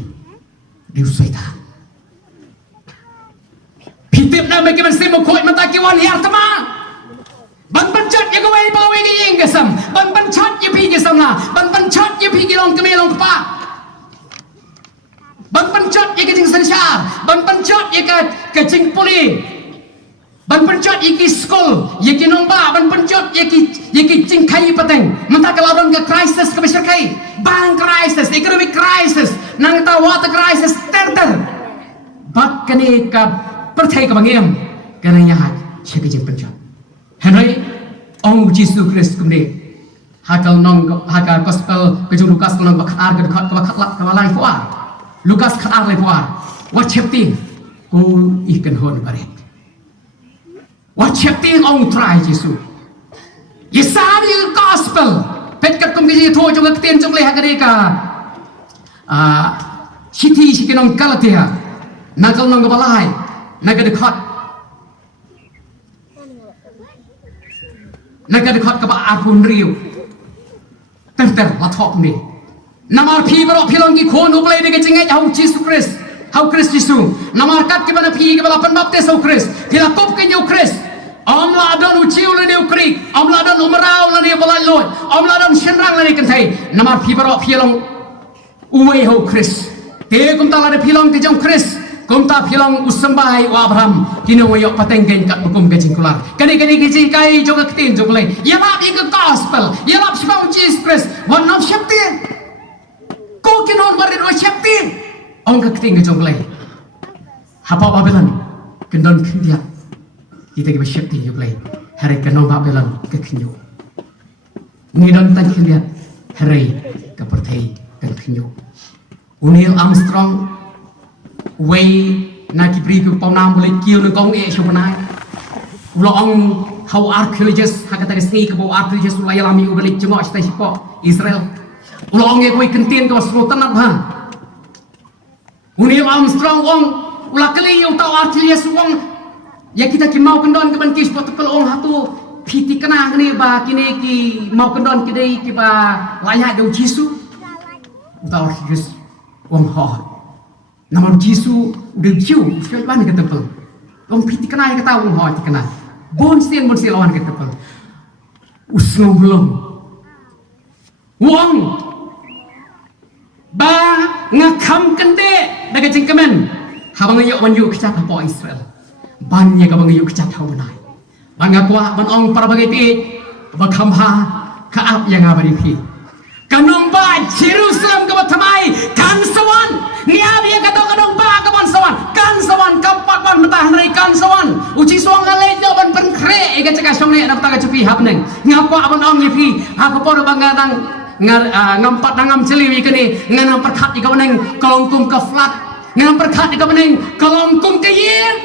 diu soita pitip na me ke ban sim ko mata ki wan yar tama ban penchat ye kawai bawi ni yang kesam ban penchat ye pi kesam na ban penchat ye pi kilong kemelong pa ban penchat ye kecing sensar ban penchat ye ke cing puli ban penchat ye ki school ye ki nomba ban penchat ye ki cing kai pateng menta kelauran ke crisis ke besar kai bank crisis economic crisis nang ta water crisis ter bat kene ka perthai ka bangem karena hat che ke cing penchat Henry ong Jesus Christ kumde hakal nong hakal gospel ke Lukas nong bakar ke dekat ke balai fuar Lukas khatar le fuar what chapting ko ikan hon baret what chapting ong try Jesus yesam ye gospel pet kat kum ke tho jong ke ten jong le hakare ka city sikenong Galatia nakal nong ke balai naga dekat naga dekat ke akun riu ter la thok ni namar phi baro philong ki khon uplai de ke chingai hau Jesus Christ hau Christ Jesus namar kat ke bana phi ke bala pan baptis hau Christ phila kop ke yo Christ Om la don uciu le ni ukrik, om la don umrau le ni balai lot, om la don shenrang le ni kentai. Nama pibaro pilong uwe ho Chris. Te kum ta la de pilong te jong Chris. Kum ta pilong usambahai wa Abraham. Kini wayok patenggen kat hukum gajing kular. Kani gajing kai juga ketin juga le. Ya lap ika gospel. Ya lap sebab Jesus Christ. Wan nam syapti. Ko kinon marin wa syapti. Ong ka ketin gajong le. Hapa Babylon. Kendon kendia. Kita kita syapti juga le. Hari kenon Babylon ke kenyo. Ngidon tan kendia. Hari ke pertai ke kenyo. Neil Armstrong way na kibri ku paunam boleh kiu ne kong e shopanai ulo ong how archaeologists hakata sni ko archaeologists ulai lami ubalik jengok stai sipo Israel ulo ong e koi kentien ko slotan ab ha Neil Armstrong ong ulakali u tau archaeologists ong ya kita ki mau kendon ke ban kis protokol ong hatu piti kana ni ba kini ki mau kendon ki dei ki ba layak do jisu utau archaeologists ong ho Namun Jisu udah jiu, sekali mana kita pel. Om piti kena yang kita wong hoi kena. Bonsin lawan kita pel. Usnong belum. Wong ba ngakam kende daga jengkemen. Habang ayok wanyu kecat apa Israel. Banyak abang ayok kecat hawanai. Bangga kuah ban ong para bagiti bakamha kaap yang abadi pi. Kanong ba Jerusalem kebatamai kan sawan. Niab yang kata kanong ba kaman sawan. Kan sawan kampat ban mentah dari kan sawan. Uci suang ngalai do ban penkre ega cakap song ne nak taga cepi hapneng. Ngapa abang ong yepi aku por bangga nang ngampat nangam celiwi kini nganam perkat ika meneng kalongkum ke flat. Nganam perkat ika meneng kalongkum ke yen.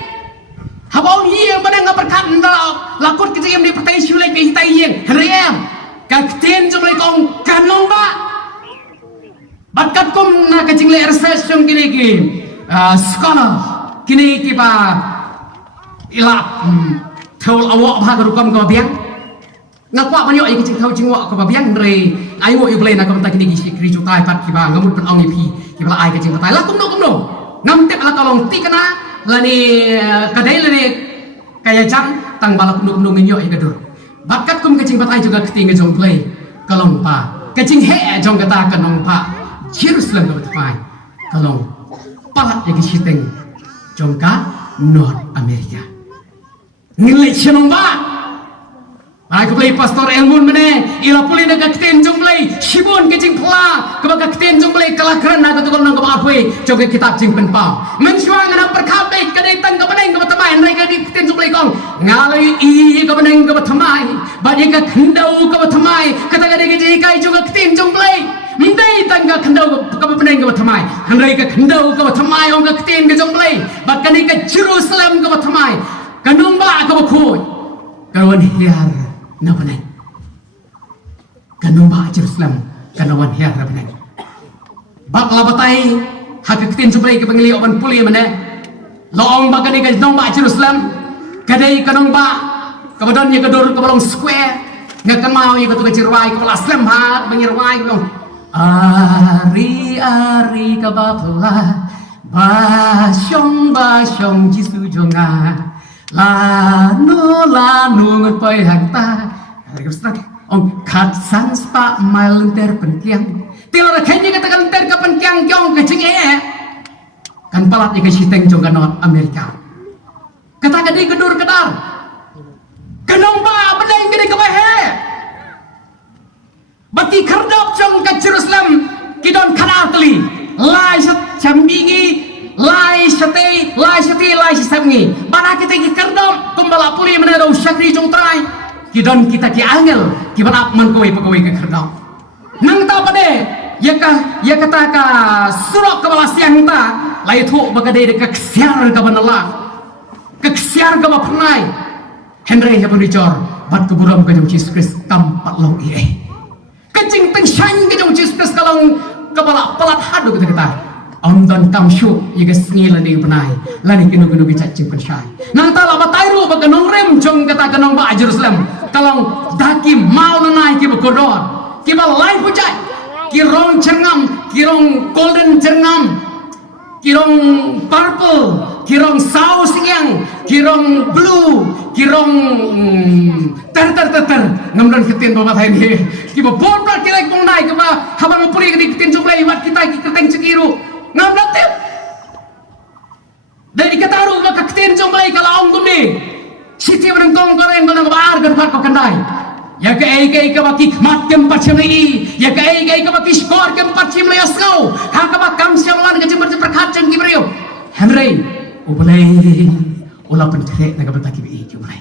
Habang yen meneng perkat ndau lakut kecim di pertai sulai ke hitai yen. Rem. Kakten jumlah kong kanong ba bakat kong na kacing le research yung kini ki scholar kini ki ba ilap thol awak ba garukam ka biang ngakwa banyo ay kacing thol jingwa ka biang re ayo i play na ka kini ki sikri jutai pat ki ba ngamut pen ong ipi ki ba ai kacing tai la kumno ngam tep la kalong ti kana lani kadai lani kaya jang tang balak kumno nginyo ay gadur bakat kum kecing patai juga ketingga jong play kalong pa kecing he jong kata kanong pa Jerusalem ka patai kalong palat yang kisiteng jong ka North America ngilai sinong ba aku play pastor Elmun mene ila puli na kakten jong play shibon kecing pla kabag kakten jong play kalakran na katukol nang kabapwe jong kitab jing penpam mensuang na perkabay kadai tang kabaneng kabatamay nai kadai kakten jong play kong ngalai i kabaneng kabatamay badi ka khendau kabatamay kata kadai kecing kai jong kakten jong play mendai tang ka khendau kabatamay kabatamay handai ka khendau kabatamay ong kakten ka jong play bad kadai ka Jerusalem kabatamay kanumba kabakhoy kawan hiar na panay kanong ba Jerusalem kanawan hiar na panay bakla batay hakaktin sublay ka pangiliyo man puli man loong ba kanay kanong ba Jerusalem kaday kanong ba kabadon niya kadur kabalong square nga kamaw yung katuga jirway kabala slam ha mangirway kabalong ari kabapla basyong Jisu jonga lanu ngepoy hangta ong kat sans pa malenter penkiang tiara kayaknya kata lenter ka penkiang jong kecing kan palat ika siteng jong North America kata gadi gedur kedar kenong ba bedeng gede kebahe bati kerdop jong ke Jerusalem kidon kanatli lai cambingi lai sate samngi bana kita ki kerdop kumbala puli menero syakri jong trai kidon kita ki angel ki balap man kowe pegawai ke kerdop nang ta pade ya kata ka surok ke bala siang ta lai thu bagade de keksiar ka banala keksiar ka bapnai Henry hebon dicor bat keburam ke jong Jesus Christ tampat long ie kecing teng shang ke jong Jesus Christ kalong kepala pelat hadu kita Om dan kamshu iga sengi lani benai lani kinu bicacing pensyai nang tala batairu baga nong rem jong kata kanong ba Jerusalem kalong daki mau nanai ki bakodor ki ba lai pujai kirong cerngam kirong golden cerngam kirong purple kirong saus yang kirong blue kirong ter ngamdan ketin bawa thai ni kiba bon pra kira kong nai kiba habang puri ke ketin jumlai wat kita keteng cekiru ngamdan tip dari kataru ba ketin jumlai kalau ong gumni siti orang kong goreng goreng bar gerbat ko kandai ya ke ai ke ba ki mat kem pachmai ya ke ai ke ba ki skor kem pachmai asau ha ka ba kam siamlan ke jember prakhat jeng kibriu henry ublai ulah pentrek naga betaki bi jumlai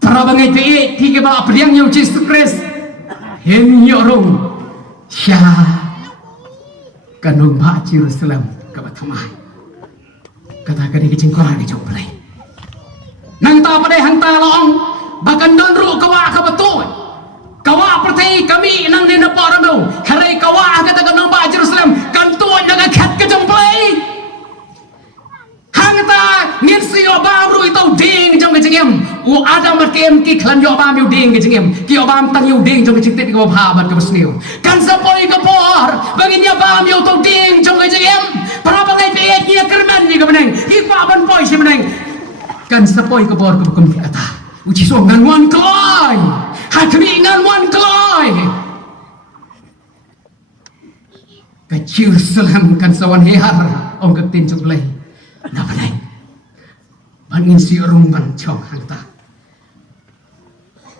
para bangai pe tiga ba apriang yo Jesus Christ hen yorong sya kanung ba Jerusalem ka bathamai kata kani ke jengkora ni jumlai nang ta padai hang ta long bakan don ru kawa ka betul kawa pertai kami nang ni na parano harai kawa kata kanung ba Jerusalem kan tu naga khat ke jumlai hang ta ngin si obam ru itu ding jong ke jengem u adam kem ki khlan yo obam yu ding ke jengem ki obam tang yu ding jong ke jingtet ko bha ban ke besniu kan sapoi ke por bagi nya bam yu to ding jong ke jengem para bangai pe nya kerman ni ke beneng ki pa ban poi si beneng kan sapoi ke por ke kum kata uci so ngan wan kloi ha kami ngan wan kloi ka Jerusalem kan sawan hiar ong ke tin jong lei na panai bangin si rungan chong hangta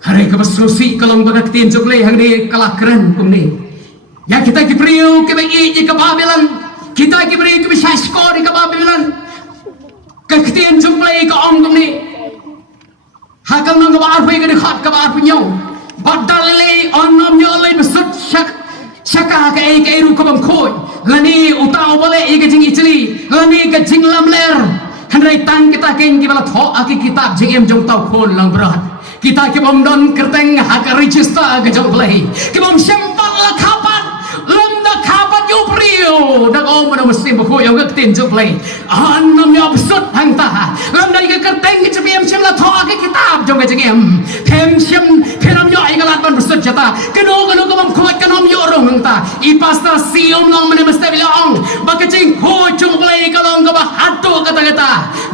hari ke basrosi kalong bagat tin jong lei hang ni kalakren kum ni ya kita ki priu ke bai ke Babylon kita ki priu ke bisa skor ke Babylon ke tin jong lei ke ong kum ni hakam nang ba arpai ke khat ke ba arpai nyau badal le onom nyo le besut shaka ke ru ko bam khoi lani utau bole ige jing ichli lani ke jing lam ler hanrai tang kita ken ki bala tho aki kitab jing em jong tau khol lang berat kita ki bom don kerteng hak register ke jong play ki bom sempat la khapat lam da khapat yu prio da om mana mesti ba khoi yang ke tin jong play an nam ya besut hang ta lam dai ke kerteng ki chbiem sem la tho aki kitab jong ke jing em them sem pheram yo ai galat ban besut jata ke no ko bom khoi ke nom yo rong hang ta I pastor siom long mana mesti bilang baka jing khoi jong play kalong ka ba hatu kata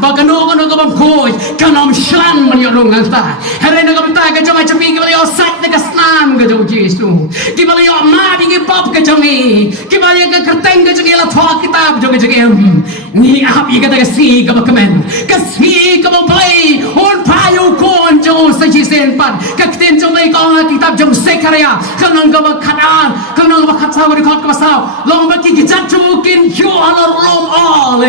baka no ko bom khoi ke nom shlan man yo rong hang ta here na ka ta ke jong ai chpi ke ba yo sat ne ka snan ke jong Jesu ki ba yo ma di ke pop ke jong I ki ba ye ke kerteng ke jong la tho kitab jong ke jong ni ap I kata ke si ka ba kemen ke si ka ba play on payu kon jong sa ji sen pan ke tin jong lai ka kitab jong Zekaria kanang ka ba khanan kanang ba khat sa ba khot ka sa long ba ki jat chu kin chu alor rom all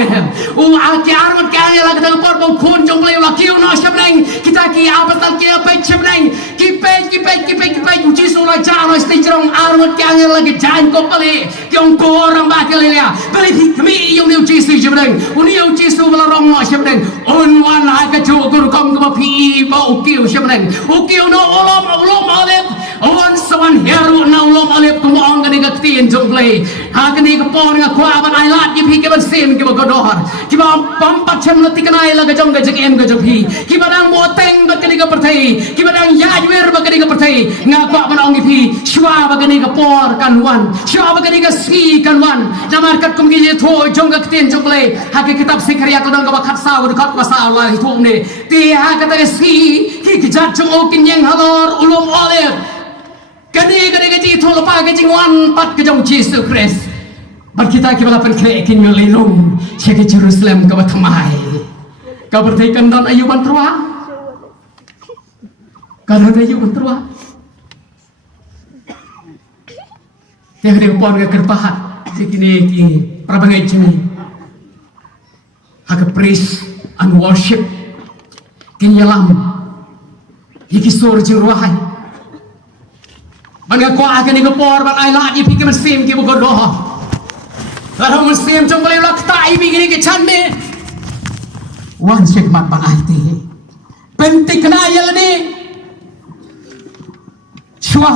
u a ki armat ka ya la ka por ba khon jong lai la ki no shabnang kita ki abatal ki pe shabnang ki pe u ji so la ja no stage rong armat ka ya la ki jan ko pali ki ong ko rang ba ke le ya pali thi kami yong ni ji si shabnang u ni u ji so la rong no shabnang on wan ha ka chu gur kom ka ba phi ba u ki shabnang u ki no olom ale on sawan heru na olom ale ku ong ka ni ka tin jong lai ha ka ni ka por nga kwa ban ai lat ki phi ke ban sim ki ba godor ki ba pam pat chem la tikanai la ga jong ga jek em ga jong phi ki ba dang mo teng ba ka ni ka perthai ki ba dang ya wer ba ka ni ka perthai nga kwa ban ong ki phi shwa ba ka ni ka por kan wan shwa ba ka ni ka si kan wan jamar kat kum ki je tho jong ga tin jong lai ha ke kitab Zekaria ko dang ga ba khat sa wa khat wa sa la hi thum ne ti ha ka ta si ki jat jong o kin yang halor ulum ole kani ke ji tho pa ke jing wan pat ke jong Jesus Christ bar kita ki bala pen kre kin yo lelong che ke Jerusalem ka ba thamai ka berthai kan dan ayu ban trua ka dan ayu ban trua yang de pon ke kerpahat kini ki prabangai jini hak praise and worship kin yalam iki sor ji ruhai ban ko a ke ni ko por ban ai la ni phi ke man sim ki bo do kalau muslim jong boleh lak tai bi gini ke chan me wan sek mat ban ai ti pentik na yel ni shwa